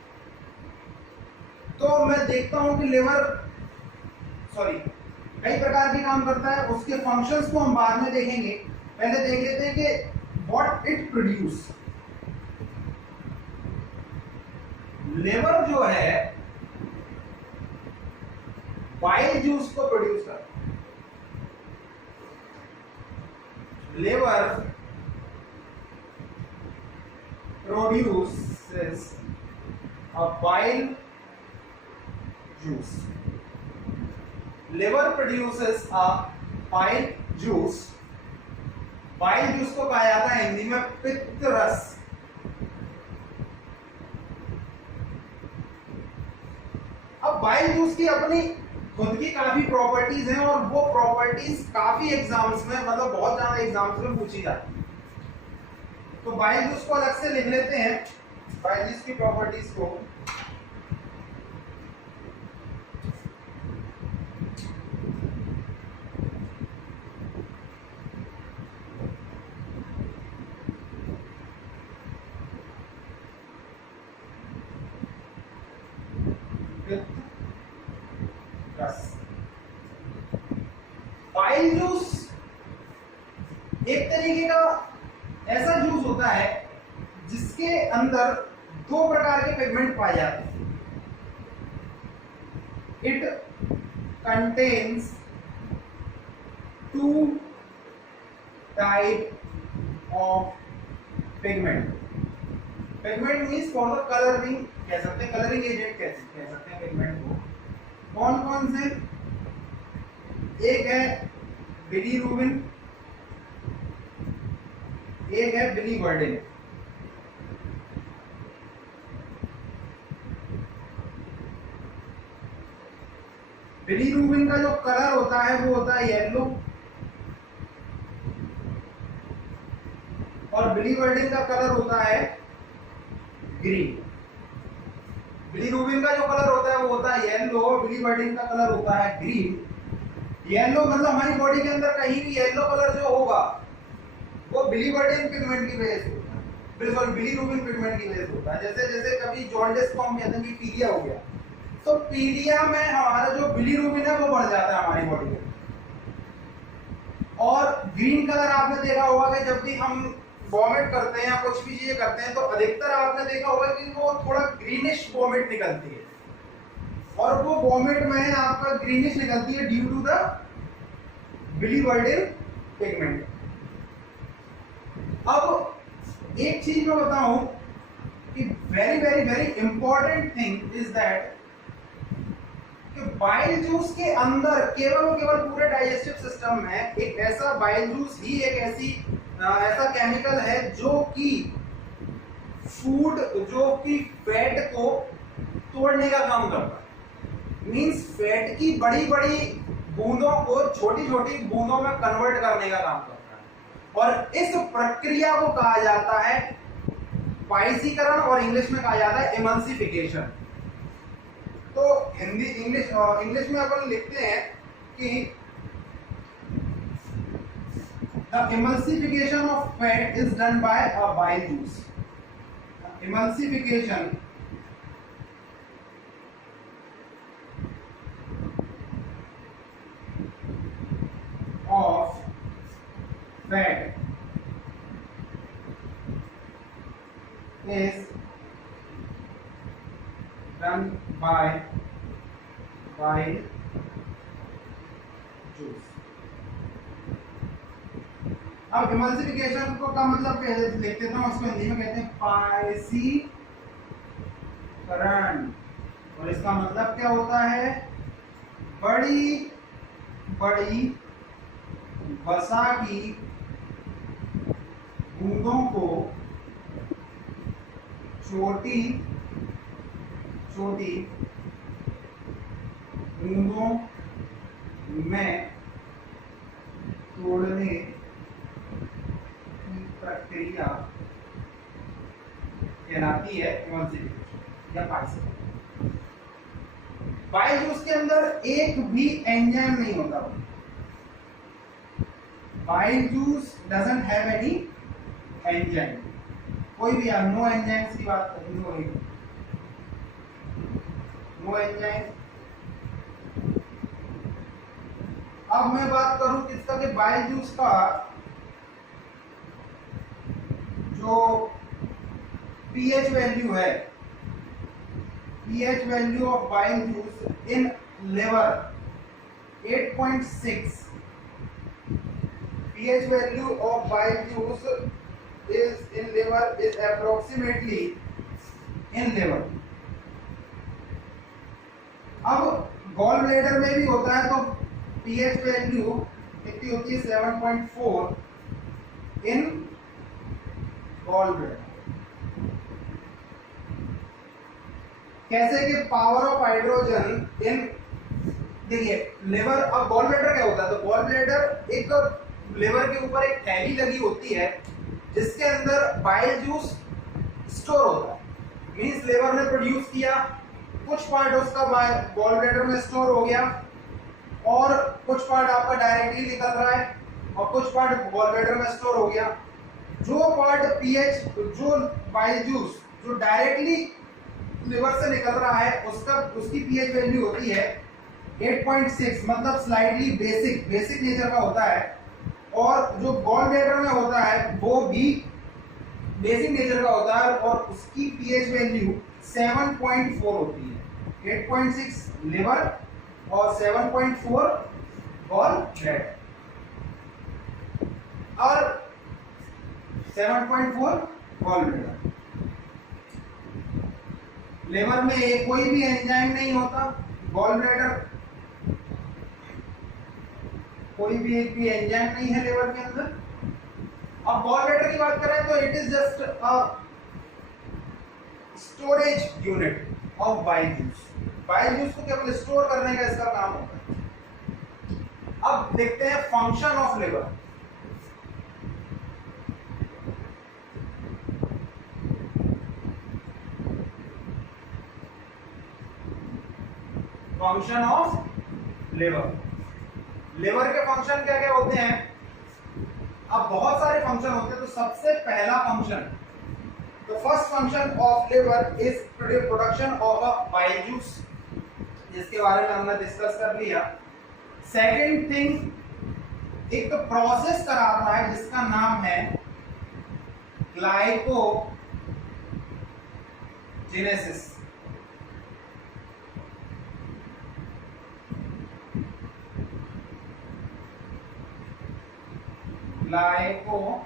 तो मैं देखता हूं कि लिवर कई प्रकार के काम करता है, उसके फंक्शंस को हम बाद में देखेंगे। पहले देख लेते हैं कि व्हाट इट प्रोड्यूस। लिवर जो है बाइल जूस को प्रोड्यूस करता है। Liver produces a bile juice. Liver produces a bile juice. Bile juice को कहा जाता है हिंदी में पित्त रस। अब बाइल जूस की अपनी खुद की काफी प्रॉपर्टीज हैं, और वो प्रॉपर्टीज काफी एग्जाम्स में, मतलब बहुत ज्यादा एग्जाम्स में पूछी जाती है। तो बाइल जूस को अलग से लिख लेते हैं, बाइल जूस की प्रॉपर्टीज को। बाइल जूस एक तरीके का ऐसा जूस होता है जिसके अंदर दो प्रकार के पिगमेंट पाए जाते हैं। It contains two type of pigment. Pigment means for the colouring कह सकते हैं, कलरिंग एजेंट कह सकते हैं पिगमेंट को। कौन कौन से? एक है बिलीरुबिन, एक है बिलीवर्डिन। बिलीरुबिन का जो कलर होता है वो होता है येलो, और बिलीवर्डिन का कलर होता है ग्रीन। बिलीरुबिन का जो कलर होता है वो होता है येलो, बिलीवर्डिन का कलर होता है ग्रीन। येलो मतलब हमारी बॉडी के अंदर कहीं भी येलो कलर जो होगा वो बिलीवर्डिन पिगमेंट की वजह से होता है, सॉरी बिलीरुबिन पिगमेंट की वजह से होता है। जैसे जैसे कभी जॉन्डिस को हम कहते हैं कि पीलिया हो गया, तो पीलिया में हमारा जो बिलीरुबिन है वो बढ़ जाता है हमारी बॉडी में। और ग्रीन कलर आपने देखा होगा कि जब भी हम वॉमिट करते हैं या कुछ भी चीजें करते हैं तो अधिकतर आपने देखा होगा कि वो थोड़ा ग्रीनिश वॉमिट निकलती है, और वो वॉमिट में आपका ग्रीनिश निकलती है due to the biliverdin pigment. अब एक चीज मैं बताऊं कि very very very important thing is that कि बाइल जूस के अंदर केवल पूरे डाइजेस्टिव सिस्टम में एक ऐसा बाइल जूस ही एक ऐसा केमिकल है जो कि फूड, जो कि फैट को तोड़ने का काम करता है। मींस फैट की बड़ी बड़ी बूंदों को छोटी छोटी बूंदों में कन्वर्ट करने का काम करता है, और इस प्रक्रिया को कहा जाता है पाइसीकरण, और इंग्लिश में कहा जाता है इमल्सिफिकेशन। तो इंग्लिश में अपन लिखते हैं कि the emulsification of fat is done by a bile juice. Emulsification of fat is done by bile juice. अब इमल्सिफिकेशन को का मतलब लिख देता हूं, उसको हिंदी में कहते हैं पाइसीकरण, और इसका मतलब क्या होता है? बड़ी बड़ी वसा की बूंदों को छोटी छोटी बूंदों में तोड़ने की प्रक्रिया कहलाती है इमल्सिफिकेशन या पाइसीकरण। बाइल जूस के अंदर एक भी एंजाइम नहीं होता। Bile juice doesn't have any enzyme, कोई भी, नो एंजाइम्स की बात करें, नो एंजाइम। अब मैं बात करूं किसका, कि बाइल जूस का जो पीएच वैल्यू है, pH value of bile juice in liver 8.6, pH value of bile juice is in liver is approximately in liver। अब गॉल ब्लैडर में भी होता है, तो pH वैल्यू कितनी होती है? 7.4 इन गॉल ब्लैडर। कैसे कि पावर ऑफ हाइड्रोजन इन, देखिए लिवर, अब गॉल ब्लैडर क्या होता है? तो गॉल ब्लैडर एक लिवर के ऊपर एक थैली लगी होती है जिसके अंदर बाइल जूस स्टोर होता है। मींस लिवर ने प्रोड्यूस किया, कुछ पार्ट उसका गॉल ब्लैडर में स्टोर हो गया, और कुछ पार्ट आपका डायरेक्टली निकल रहा है, और कुछ पार्ट गॉल ब्लैडर में स्टोर हो गया। जो पार्ट पीएच, जो बाइल जूस जो डायरेक्टली लिवर से निकल रहा है, उसकी पीएच वैल्यू होती है 8.6, मतलब स्लाइटली बेसिक नेचर का होता है, और जो गॉल ब्लैडर में होता है वो भी बेसिक नेचर का होता है, और उसकी पीएच वैल्यू 7.4 होती है। 8.6 लिवर और 7.4 गॉल ब्लैडर, और 7.4 गॉल ब्लैडर। लिवर में कोई भी एंजाइम नहीं होता, गॉल ब्लैडर कोई भी एक भी एंजाइम नहीं है लिवर के अंदर। अब गॉल ब्लैडर की बात करें तो it is just a storage unit of bile juice. Bile juice को केवल स्टोर करने का इसका काम होता है। अब देखते हैं function of liver. Function of liver, liver के फंक्शन क्या क्या होते हैं? अब बहुत सारे फंक्शन होते हैं, तो सबसे पहला फंक्शन, तो first function of liver is production of a bile juice, जिसके बारे में हमने डिस्कस कर लिया। सेकंड थिंग, एक प्रोसेस कराता है जिसका नाम है ग्लाइकोजेनेसिस। ग्लाइकोजेनेसिस,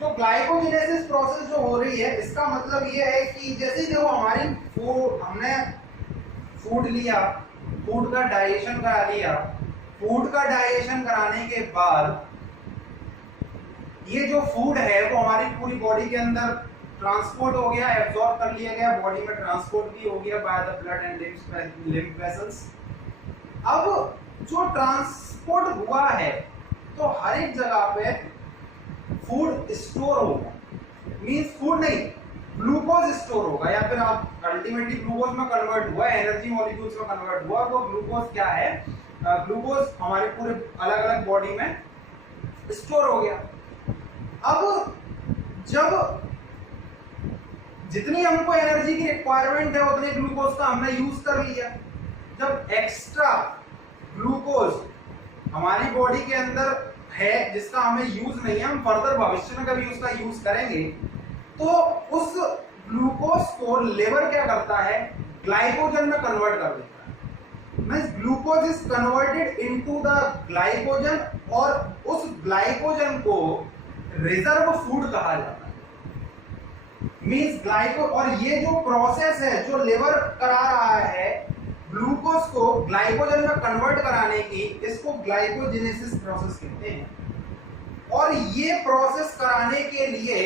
तो ग्लाइकोजेनेसिस प्रोसेस जो हो रही है, इसका मतलब ये है कि जैसे जो हमारी हमने फूड लिया, फूड का डाइजेशन करा लिया, फूड का डाइजेशन कराने के बाद ये जो फूड है वो हमारी पूरी बॉडी के अंदर ट्रांसपोर्ट हो गया, एब्जॉर्ब कर लिया गया, बॉडी में ट्रांसपोर्ट भी हो गया by the blood and lymph vessels. अब जो ट्रांसपोर्ट हुआ है तो हर एक जगह पे फूड स्टोर होगा, मींस फूड नहीं, ग्लूकोज स्टोर होगा, या फिर आप अल्टीमेटली ग्लूकोज में कन्वर्ट हुआ, एनर्जी मॉलिक्यूल्स में कन्वर्ट हुआ। वो ग्लूकोज क्या है, ग्लूकोज हमारे पूरे अलग अलग बॉडी में स्टोर हो गया। अब जब जितनी हमको एनर्जी की रिक्वायरमेंट है उतने ग्लूकोज का हमने यूज कर लिया। जब एक्स्ट्रा ग्लूकोज हमारी बॉडी के अंदर है जिसका हमें यूज नहीं है, हम फर्दर भविष्य में कभी उसका यूज करेंगे, तो उस ग्लूकोज को लिवर क्या करता है, ग्लाइकोजन में कन्वर्ट कर देता है। Means glucose is converted into the glycogen, और उस ग्लाइकोजन को रिजर्व फूड कहा जाता है। मींस ग्लाइको, और ये जो प्रोसेस है जो लिवर करा रहा है ग्लूकोज को ग्लाइकोजन में कन्वर्ट कराने की, इसको ग्लाइकोजेनेसिस प्रोसेस कहते हैं। और ये प्रोसेस कराने के लिए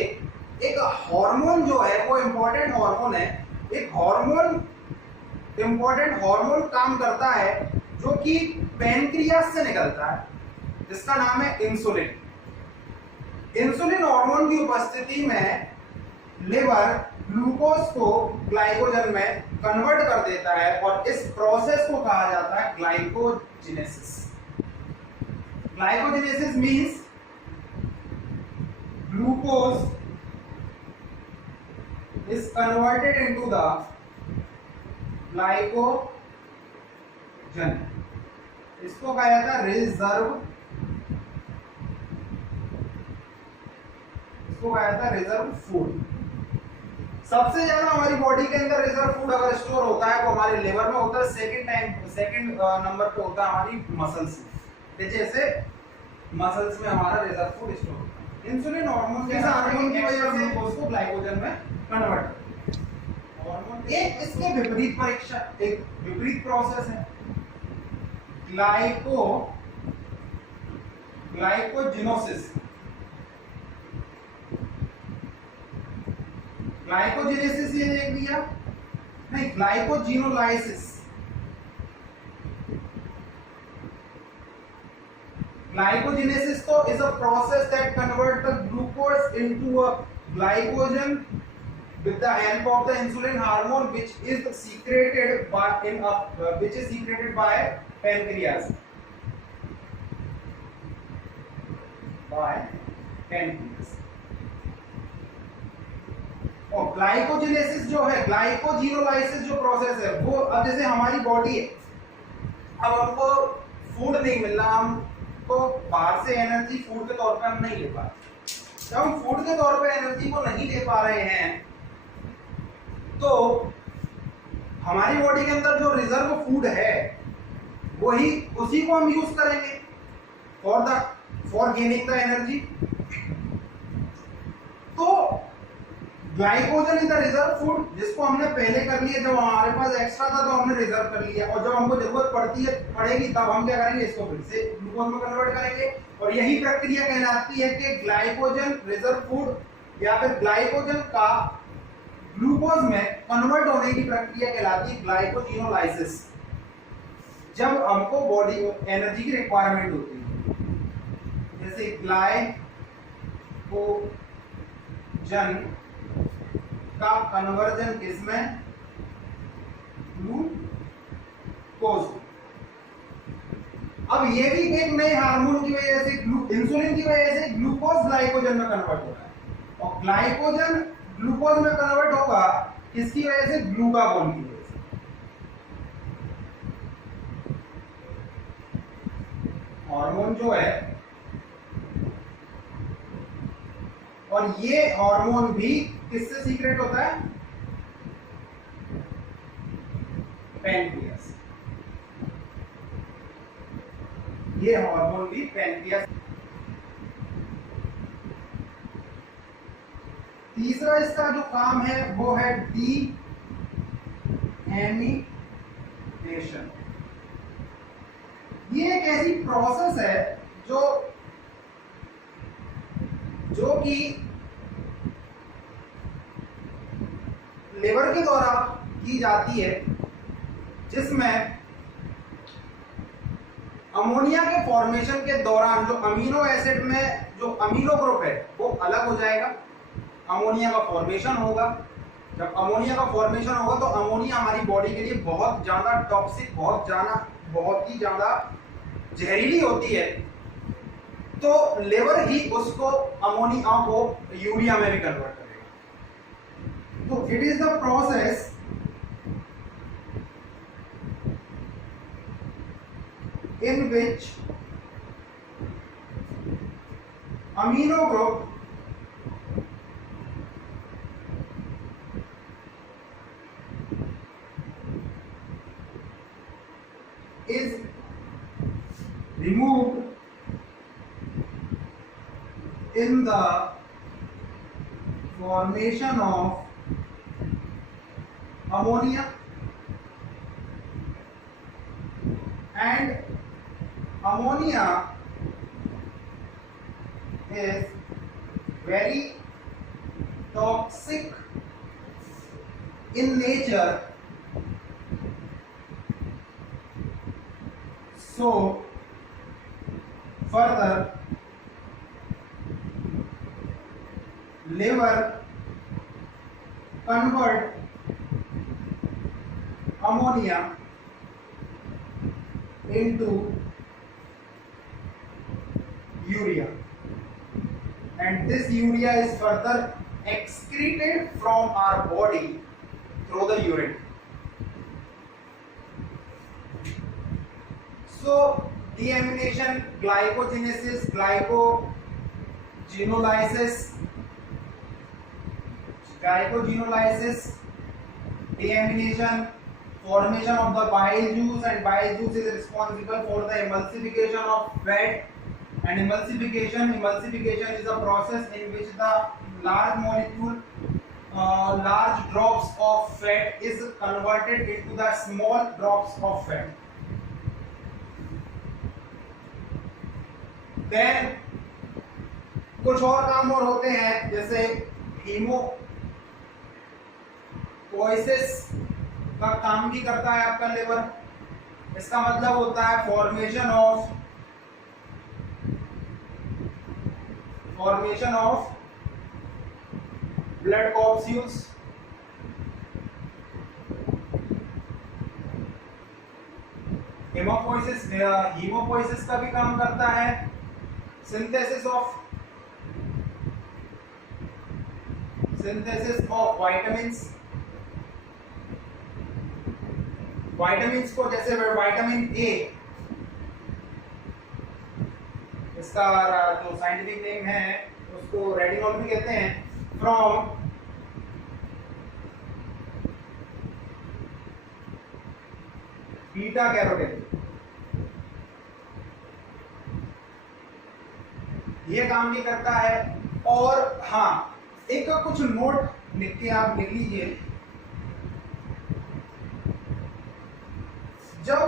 एक हार्मोन जो है वो इंपॉर्टेंट हार्मोन है, एक हार्मोन इंपॉर्टेंट हार्मोन काम करता है जो कि पैनक्रियास से निकलता है, जिसका नाम है इंसुलिन। इंसुलिन हार्मोन की उपस्थिति में लिवर ग्लूकोज को ग्लाइकोजन में कन्वर्ट कर देता है, और इस प्रोसेस को कहा जाता है glycogenesis. Glycogenesis means glucose is converted into the glycogen, इसको कहा जाता है रिजर्व, इसको कहा जाता है रिजर्व फूड। सबसे ज्यादा हमारी बॉडी के अंदर रिजर्व फूड अगर स्टोर होता है तो हमारे लिवर में होता है, सेकंड नंबर पे होता है हमारी मसल्स में। जैसे मसल्स में हमारा रिजर्व फूड स्टोर होता है। इंसुलिन हार्मोन के हार्मोन की वजह से उसको ग्लाइकोजन में कन्वर्ट। एक इसके विपरीत परीक्षा, एक विपरीत प्रोसेस है ग्लाइकोजिनोसिस। ग्लाइकोजेनेसिस ये देख लिया, नहीं glycogenolysis. Glycogenesis though is a process that converts the glucose into a glycogen with the help of the insulin hormone, which is secreted by pancreas. और ग्लाइकोजेनेसिस जो है, ग्लाइकोजिनोलाइसिस जो प्रोसेस है वो, अब जैसे हमारी बॉडी है, अब हमको फूड नहीं मिल रहा, हम तो बाहर से एनर्जी फूड के तौर पे हम नहीं ले पा रहे। जब हम फूड के तौर पे एनर्जी को नहीं ले पा रहे हैं तो हमारी बॉडी के अंदर जो रिजर्व फूड है वही, उसी को हम यूज करेंगे फॉर गेनिंग द एनर्जी। तो glycogen is the reserve food, जिसको हमने पहले कर लिया, जब हमारे पास एक्स्ट्रा था तो हमने रिजर्व कर लिया, और जब हमको जरूरत पड़ेगी तब हम क्या करेंगे, इसको फिर से ग्लूकोज में कन्वर्ट करेंगे। और यही प्रक्रिया कहलाती है कि ग्लाइकोजन रिजर्व फूड या फिर ग्लाइकोजन का ग्लूकोज में कन्वर्ट होने की प्रक्रिया कहलाती है ग्लाइकोजिनोलाइसिस। जब हमको बॉडी एनर्जी की रिक्वायरमेंट होती है, जैसे ग्लाइकोजन का कन्वर्जन किसमें, ग्लूकोज। अब ये भी एक नए हार्मोन की वजह से, इंसुलिन की वजह से ग्लूकोज ग्लाइकोजन में कन्वर्ट हो रहा है, और ग्लाइकोजन ग्लूकोज में कन्वर्ट होगा किसकी वजह से, ग्लूकागोन की वजह से। हार्मोन जो है, और ये हार्मोन भी किससे सीक्रेट होता है, पैनक्रियास। ये हार्मोन भी पैनक्रियास। तीसरा इसका जो काम है वो है डीएमिनेशन। ये एक ऐसी प्रोसेस है जो जो कि लिवर के द्वारा की जाती है, जिसमें अमोनिया के फॉर्मेशन के दौरान जो अमीनो एसिड में जो अमीनो ग्रुप है वो अलग हो जाएगा, अमोनिया का फॉर्मेशन होगा। जब अमोनिया का फॉर्मेशन होगा तो अमोनिया हमारी बॉडी के लिए बहुत ज्यादा टॉक्सिक, बहुत ही ज्यादा जहरीली होती है। तो लिवर ही उसको अमोनिया को यूरिया में भी कन्वर्ट करेगा। तो it is the process in which amino group is removed in the formation of ammonia, and ammonia is very toxic in nature, so further liver convert ammonia into urea, and this urea is further excreted from our body through the urine. So deamination, glycogenesis, glycogenolysis, deamination, formation of the bile juice, and bile juice is responsible for the emulsification of fat. And emulsification is a process in which the large molecule, large drops of fat is converted into the small drops of fat. Then कुछ और काम और होते हैं, जैसे haemopoiesis का काम भी करता है आपका लिवर। इसका मतलब होता है फॉर्मेशन ऑफ ब्लड कॉप्स्यूल्स। हीमोपोइसिस का भी काम करता है सिंथेसिस ऑफ विटामिन्स को, जैसे विटामिन ए, इसका जो साइंटिफिक नेम है उसको रेटिनॉल भी कहते हैं, फ्रॉम बीटा कैरोटीन। ये काम भी करता है। और हाँ, एक कुछ नोट लिख के आप लिख लीजिए, जब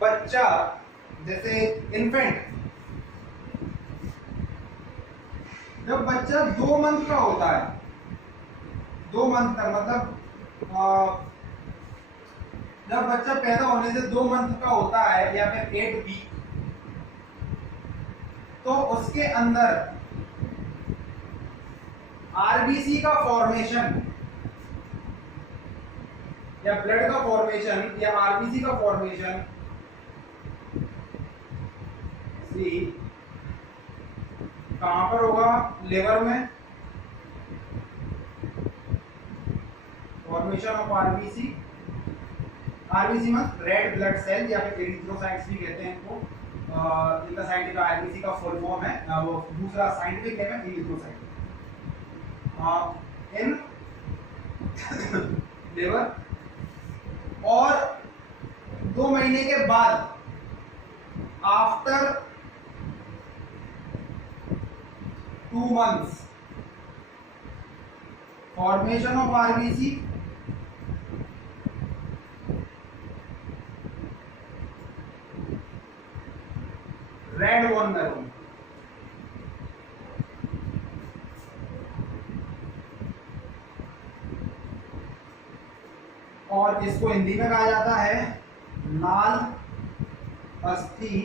बच्चा, जैसे इन्फेंट, जब बच्चा 2 मंथ का होता है, 2 मंथ का मतलब जब बच्चा पैदा होने से 2 मंथ का होता है या फिर 8 वीक, तो उसके अंदर आरबीसी का फॉर्मेशन या ब्लड का फॉर्मेशन या आरबीसी का फॉर्मेशन कहां पर होगा? लिवर में। फॉर्मेशन ऑफ आरबीसी मतलब रेड ब्लड सेल या फिर एरिथ्रोसाइट्स भी कहते हैं इनको। इनका साइंटिफिक आरबीसी का फुल फॉर्म है, वो दूसरा साइंटिफिक नेम है एरिथ्रोसाइट। इन लिवर, और 2 महीने के बाद, after 2 months, formation of RBC, red bone marrow, और इसको हिंदी में कहा जाता है लाल अस्थि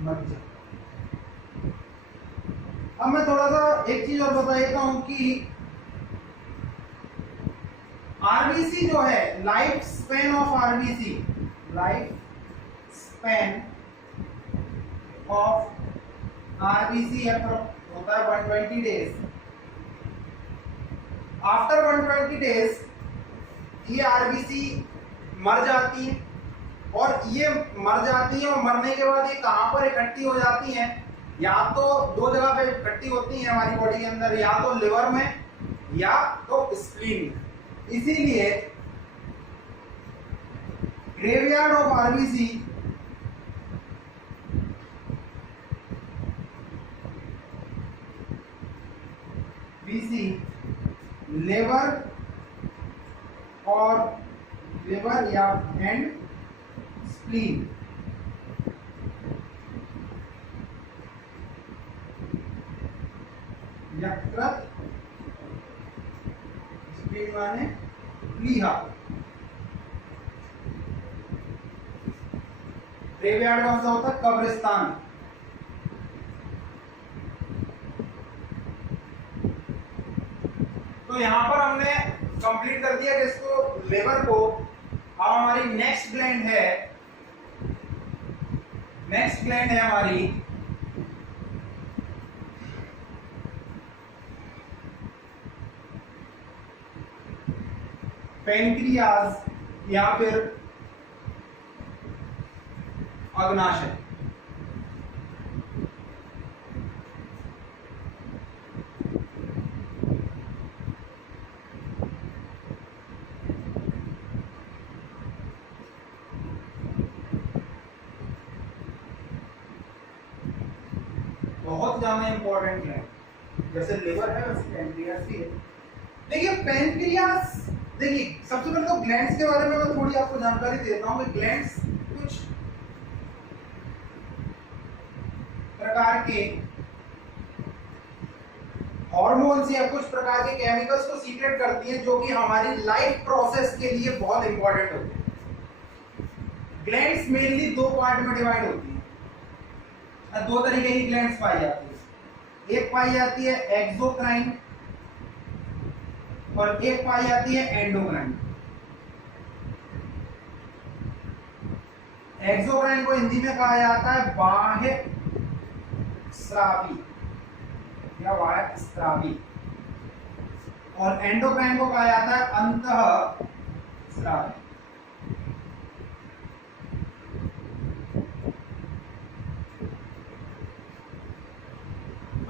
मज्जा। अब मैं थोड़ा सा एक चीज और बता देता हूं कि आरबीसी जो है, life span of RBC, life span of RBC होता है 120 डेज। आफ्टर 120 डेज ये आरबीसी मर जाती है, और ये मर जाती है और मरने के बाद ये कहां पर इकट्ठी हो जाती हैं? या तो दो जगह पे इकट्ठी होती हैं हमारी बॉडी के अंदर, या तो लिवर में या तो स्प्लीन में। इसीलिए graveyard of RBC BC liver और लिवर या एंड स्प्लीन यकृत, स्प्लीन माने प्लीहा। ग्रेवयार्ड कौन सा होता है? कब्रिस्तान। तो यहां पर हमने कंप्लीट कर दिया कि इसको लिवर को। अब हमारी नेक्स्ट ग्लैंड है, नेक्स्ट ग्लैंड है हमारी पेनक्रियाज या फिर अग्नाशय। बहुत ज्यादा इंपॉर्टेंट है, जैसे लिवर है वैसे पेनक्रियाज भी है। देखिए पेनक्रियाज, देखिए सबसे पहले तो ग्लैंड्स के बारे में मैं थोड़ी आपको जानकारी देता हूं कि ग्लैंड्स कुछ प्रकार के हार्मोन्स या कुछ प्रकार के केमिकल्स को सीक्रेट करती हैं जो कि हमारी लाइफ प्रोसेस के लिए बहुत इंपॉर्टेंट होते हैं। ग्लैंड्स मेनली दो पार्ट में डिवाइड होती हैं। दो तरीके की ग्लैंड्स पाई जाती है, एक पाई जाती है एक्सोक्राइन और एक पाई जाती है एंडोक्राइन। एक्सोक्राइन को हिंदी में कहा जाता है बाह्य स्रावी या बाह्य स्रावी, और एंडोक्राइन को कहा जाता है अंतः स्रावी।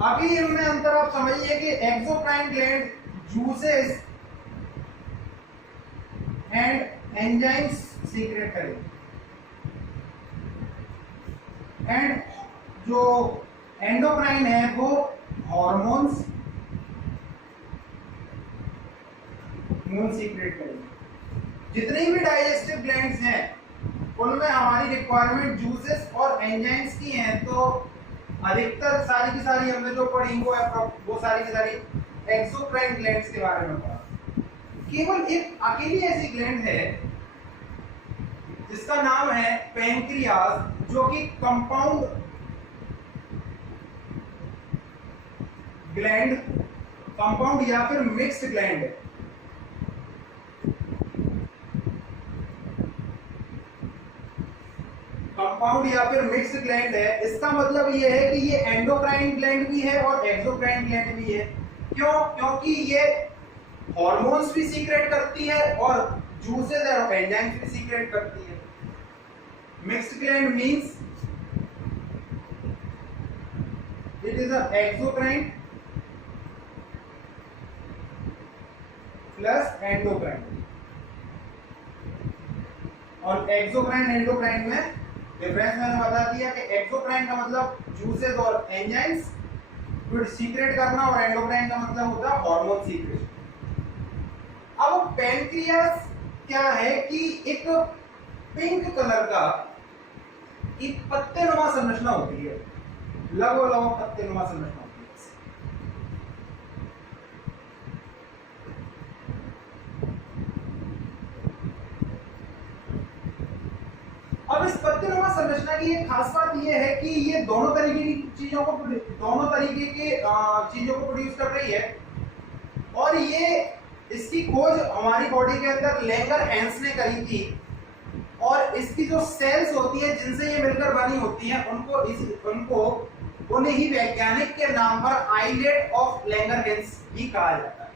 अभी इनमें अंतर आप समझिए कि exocrine gland juices and enzymes secret करेंगे, एंड जो एंडोक्राइन है वो हॉर्मोन्स सीक्रेट करेंगे। जितनी भी डाइजेस्टिव ग्लैंड्स हैं उनमें हमारी रिक्वायरमेंट जूसेस और एंजाइम्स की है, तो अधिकतर सारी की सारी हमने जो पढ़ी वो सारी की सारी एक्सोक्राइन ग्लैंड्स के बारे में पढ़ा। केवल एक अकेली ऐसी ग्लैंड है जिसका नाम है पेनक्रियाज, जो कि कंपाउंड ग्लैंड, कंपाउंड या फिर मिक्स्ड ग्लैंड है। कंपाउंड या फिर मिक्स्ड ग्लैंड है। इसका मतलब ये है कि ये एंडोक्राइन ग्लैंड भी है और एक्सोक्राइन ग्लैंड भी है। क्यों? क्योंकि ये हॉर्मोन्स भी सीक्रेट करती है और जूसेस और एंजाइम्स भी सीक्रेट करती है। Mixed gland means it is a exocrine plus endocrine, और एक्सोक्राइन एंडोक्राइन में डिफरेंस मैंने बता दिया कि एक्सोक्राइन का मतलब जूसेस और एंजाइम्स सीक्रेट करना, और एंडोक्राइन का मतलब होता है हार्मोन सीक्रेशन। अब पेनक्रियाज क्या है कि एक पिंक कलर का एक पत्तेनुमा संरचना होती है, लगभग पत्तेनुमा संरचना होती है। अब इस पत्तीनुमा संरचना की एक खास बात यह है कि ये दोनों तरीके की चीजों को प्रोड्यूस कर रही है, और ये इसकी खोज हमारी बॉडी के अंदर लैंगर-हैंस ने करी थी, और इसकी जो सेल्स होती है जिनसे ये मिलकर बनी होती हैं उन्हें ही वैज्ञानिक के नाम पर आइलेट ऑफ लैंगर-हैंस भी कहा जाता है।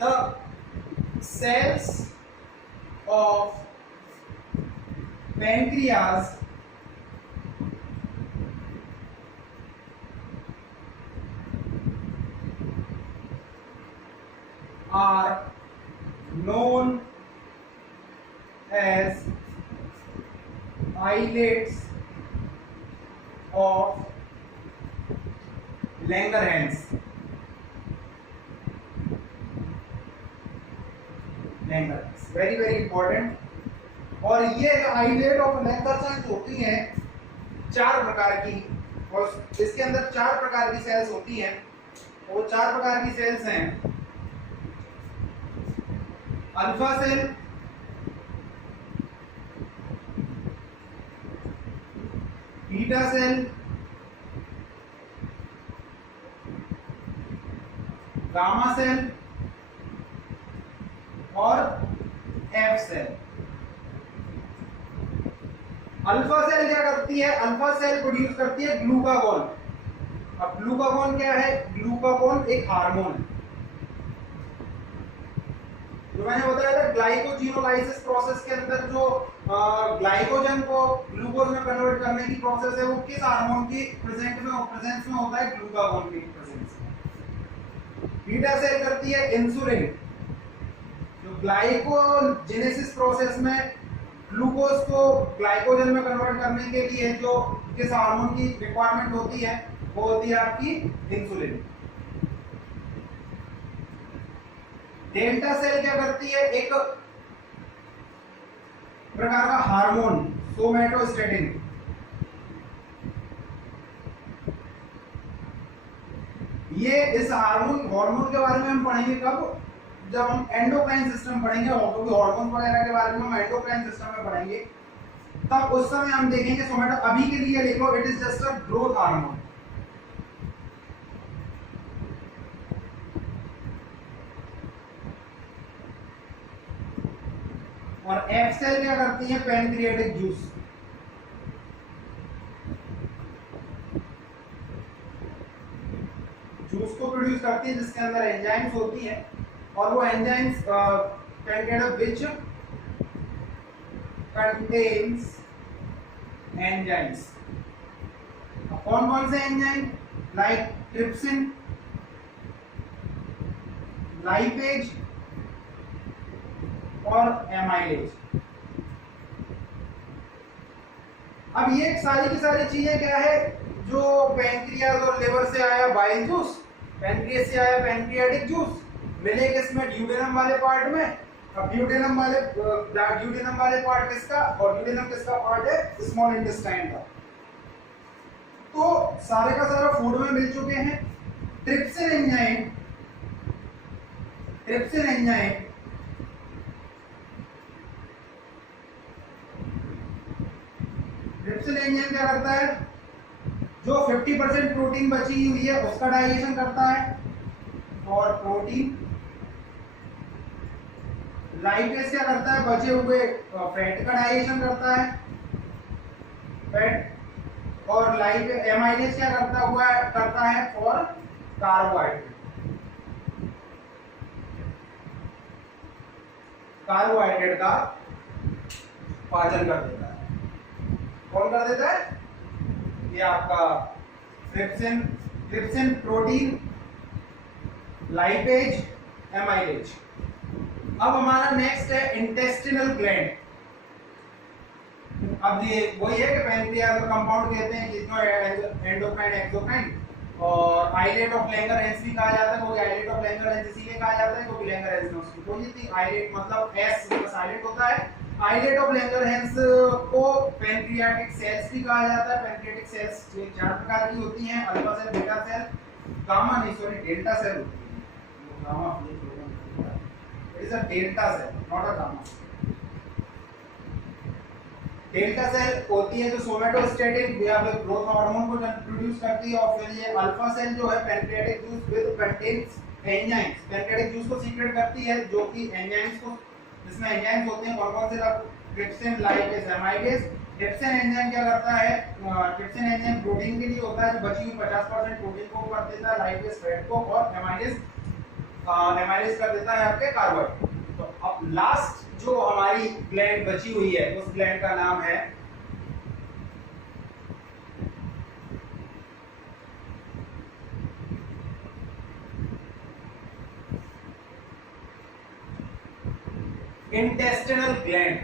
The cells of pancreas are known as islets of Langerhans. Very very important. और ये आइलेट ऑफ लैंगरहैंस होती हैं 4 प्रकार की, और इसके अंदर 4 प्रकार की सेल्स होती हैं। वो 4 प्रकार की सेल्स हैं alpha cell, beta cell, gamma cell और एफ सेल। अल्फा सेल क्या करती है? अल्फा सेल प्रोड्यूस करती है ग्लूकागोन। अब ग्लूकागोन क्या है? ग्लूकागोन एक हार्मोन है, जो मैंने बताया था ग्लाइकोजिनोलाइसिस प्रोसेस के अंदर जो ग्लाइकोजन को ग्लूकोज में कन्वर्ट करने की प्रोसेस है, वो किस हार्मोन की प्रेजेंस में होता है? ग्लूकागोन की प्रेजेंस में। बीटा सेल करती है इंसुलिन, जो ग्लाइकोजेनेसिस प्रोसेस में ग्लूकोज को ग्लाइकोजन में कन्वर्ट करने के लिए जो किस हार्मोन की रिक्वायरमेंट होती है, वो होती है आपकी इंसुलिन। डेल्टा सेल क्या करती है? एक प्रकार का हार्मोन सोमैटोस्टेटिन। ये इस हार्मोन के बारे में हम पढ़ेंगे कब? जब हम एंडोक्राइन सिस्टम पढ़ेंगे, क्योंकि हार्मोन वगैरह के बारे में हम एंडोक्राइन सिस्टम में पढ़ेंगे, तब उस समय हम देखेंगे सोमैटो। अभी के लिए लिख लो, it is just a growth hormone. और एफ सेल क्या करती है? Pancreatic juice. जूस को प्रोड्यूस करती है जिसके अंदर एंजाइम्स होती हैं, और वो एंजाइम्स which contains एंजाइम्स। कौन कौन से एंजाइम? लाइक ट्रिप्सिन, लाइपेज और एमाइलेज। अब ये सारी की सारी चीजें क्या है? जो पैंक्रियाज और लिवर से आया बाइल जूस, पैंक्रियास से आया पैंक्रियाटिक जूस, मिले किसमें? ड्यूडेनम वाले पार्ट में। अब ड्यूडेनम वाले पार्ट किसका? और ड्यूडेनम किसका पार्ट है? स्मॉल इंटेस्टाइन का। तो सारे का सारा फूड में मिल चुके हैं। ट्रिप्सिन एंजाइम क्या करता है? जो 50% प्रोटीन बची हुई है उसका डाइजेशन करता है, और प्रोटीन। लाइपेज क्या करता है? बचे हुए फैट का डाइजेशन करता है, फैट। और एमाइलेज क्या करता है? और कार्बोहाइड्रेट का पाचन कर देता है। कौन कर देता है? ये आपका ट्रिप्सिन, प्रोटीन, लाइपेज, एमाइलेज। अब हमारा नेक्स्ट है इंटेस्टिनल ग्लैंड। अब ये वही है कि पैनक्रियाज का कंपाउंड कहते हैं, जिसको एंडोक्राइन, एक्सोक्राइन और आइलेट ऑफ लैंगरहैंस भी कहा जाता है। वो आइलेट ऑफ लैंगरहैंस इसीलिए कहा जाता है क्योंकि लैंगरहैंस ने उसकी खोजी थी। आइलेट मतलब एस साइलेंट होता है। आइलेट ऑफ लैंगरहैंस को पैनक्रियाटिक सेल्स भी कहा जाता है। पैनक्रियाटिक सेल्स 4 प्रकार की होती हैं, alpha cell, beta cell, delta cell होती है। Gamma it is a delta cell, not a gamma. Delta cell होती है जो सोमेटोस्टेटिक या फिर ग्रोथ हार्मोन को प्रोड्यूस करती है, और फिर ये अल्फा सेल जो है pancreatic juice with contains enzymes, pancreatic juice को सीक्रेट करती है जो कि एंजाइम्स को, जिसमें एंजाइम्स होते हैं कौन कौन से, trypsin, lipase, amylase. Trypsin enzyme क्या करता है, ट्रिप्सिन एंजाइम प्रोटीन के लिए होता है जो बची हुई 50% प्रोटीन को कर देता है, लाइपेज फैट को, और एमाइलेज कर देता है आपके कार्बोहाइड्रेट। तो अब लास्ट जो हमारी ग्लैंड बची हुई है उस ग्लैंड का नाम है इंटेस्टिनल ग्लैंड।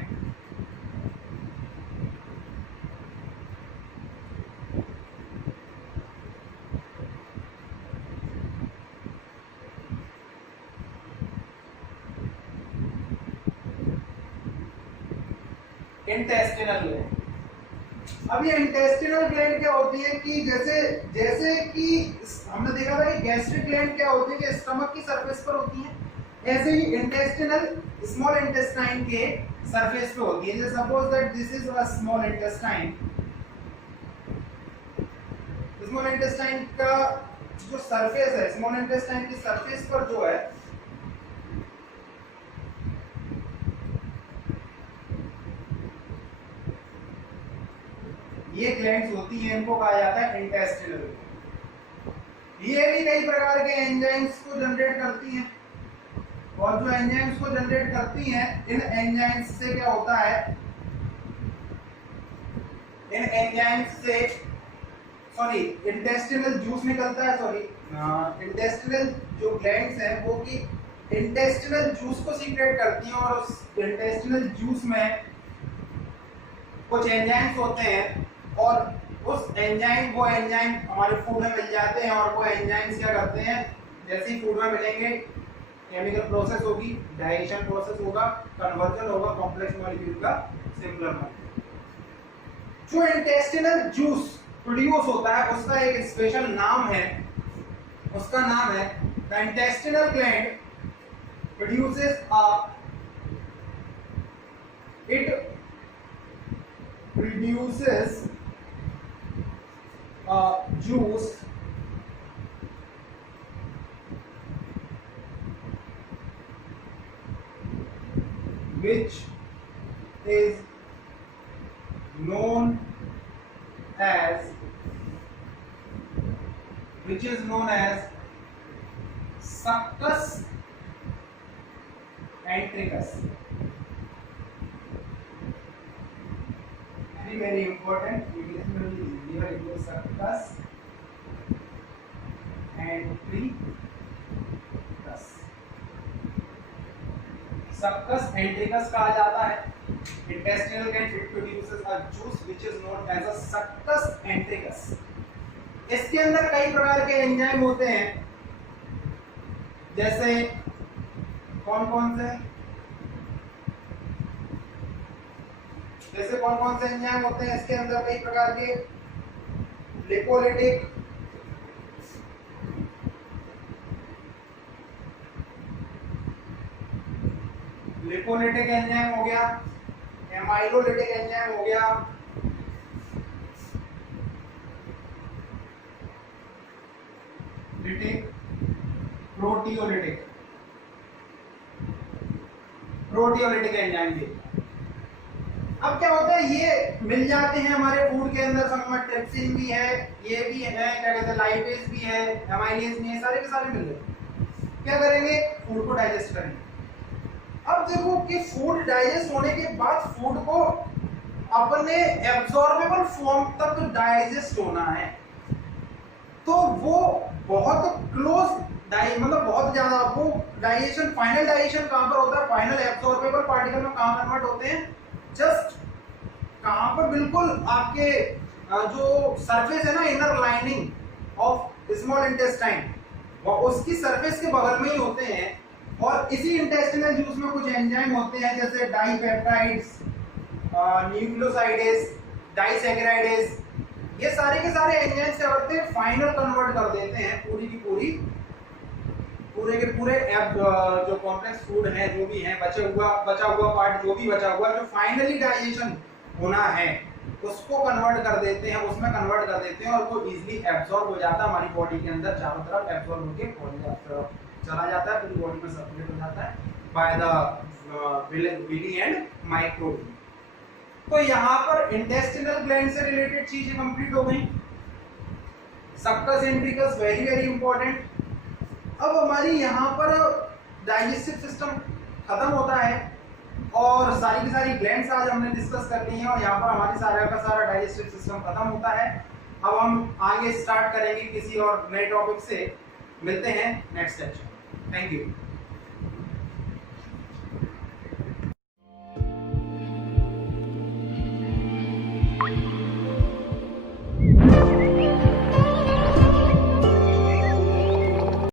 Intestinal gland. अब ये इंटेस्टिनल ग्लैंड क्या होती है कि जैसे कि हमने देखा था कि गैस्ट्रिक ग्लैंड क्या होती है कि स्टमक की सरफेस पर होती है, ऐसे ही इंटेस्टिनल स्मॉल इंटेस्टाइन के सरफेस पे होती है। जैसे suppose that this is a small intestine, small intestine का जो सरफेस है, स्मॉल इंटेस्टाइन की सरफेस पर जो है ये ग्लैंड्स होती हैं, इनको कहा जाता है इंटेस्टिनल। ये भी कई प्रकार के एंजाइम्स को जनरेट करती हैं, और जो एंजाइम्स को जनरेट करती हैं, इन एंजाइम्स से क्या होता है, इन एंजाइम्स से इंटेस्टिनल जूस निकलता है, इंटेस्टिनल जो ग्लैंड्स हैं वो कि इंटेस्टिनल जूस को सीक्रेट करती हैं, और उस इंटेस्टिनल जूस में कुछ एंजाइम्स होते हैं, और उस एंजाइम वो एंजाइम हमारे फूड में मिल जाते हैं, और वो एंजाइम्स क्या करते हैं, जैसे ही फूड में मिलेंगे केमिकल प्रोसेस होगी, डाइजेशन प्रोसेस होगा, कन्वर्जन होगा कॉम्प्लेक्स मॉलिक्यूल का सिंपलर मॉलिक्यूल। जो इंटेस्टिनल जूस प्रोड्यूस होता है उसका एक स्पेशल नाम है, उसका नाम है the intestinal gland produces juice which is known as succus antricus. Very important, English में भी easier, it is succus antricus। succus antricus कहा जाता है intestinal gland, it produces a juice which is known as a succus antricus। इसके अंदर कई प्रकार के एंजाइम होते हैं, जैसे कौन कौन से एंजाइम होते हैं इसके अंदर, कई प्रकार के लिपोलिटिक एंजाइम हो गया, एमाइलोलिटिक एंजाइम हो गया, प्रोटियोलिटिक एंजाइम भी। अब क्या होता है, ये मिल जाते हैं हमारे फूड के अंदर, सब में ट्रिप्सिन भी है, ये भी है, क्या कहते हैं, लाइपेज भी है, एमाइलेज भी है, सारे के सारे मिल गए। क्या करेंगे, फूड को डाइजेस्ट करेंगे। अब देखो कि फूड डाइजेस्ट होने के बाद फूड को अपने एब्जॉर्बेबल फॉर्म तक डाइजेस्ट होना है, तो वो बहुत क्लोज मतलब बहुत ज्यादा वो डाइजेशन, फाइनल डाइजेशन कहां पर होता है, फाइनल एब्जॉर्बेबल पार्टिकल में कहां कन्वर्ट होते हैं, जस्ट कहां पर, बिल्कुल आपके जो सरफेस है ना, inner lining of small intestine, वो उसकी सरफेस के बगल में ही होते हैं। और इसी इंटेस्टिनल जूस में कुछ एंजाइम होते हैं, जैसे डाइपेप्टाइड्स, न्यूक्लियोसाइडेज, डाइसैकेराइडेज, ये सारे के सारे एंजाइम्स क्या करते हैं, फाइनल कन्वर्ट कर देते हैं पूरे के पूरे जो कॉम्प्लेक्स फूड है, जो भी है, बचा हुआ पार्ट जो भी बचा हुआ, जो फाइनली डाइजेशन होना है उसको कन्वर्ट कर देते हैं, उसमें कन्वर्ट कर देते हैं और वो इजीली एब्जॉर्ब हो जाता है हमारी बॉडी के अंदर, चारों तरफ एब्जॉर्ब होके चला जाता है, पूरी बॉडी में सर्कुलेट हो जाता है by the villi and microvilli. तो यहाँ पर इंटेस्टिनल ग्लैंड से रिलेटेड चीजें कंप्लीट हो गई। Succus entericus very very important. अब हमारी यहाँ पर डाइजेस्टिव सिस्टम खत्म होता है और सारी की सारी ग्लैंड्स आज हमने डिस्कस कर ली हैं और यहाँ पर हमारी सारा का सारा डाइजेस्टिव सिस्टम खत्म होता है। अब हम आगे स्टार्ट करेंगे किसी और नए टॉपिक से। मिलते हैं नेक्स्ट लेक्चर। Thank you.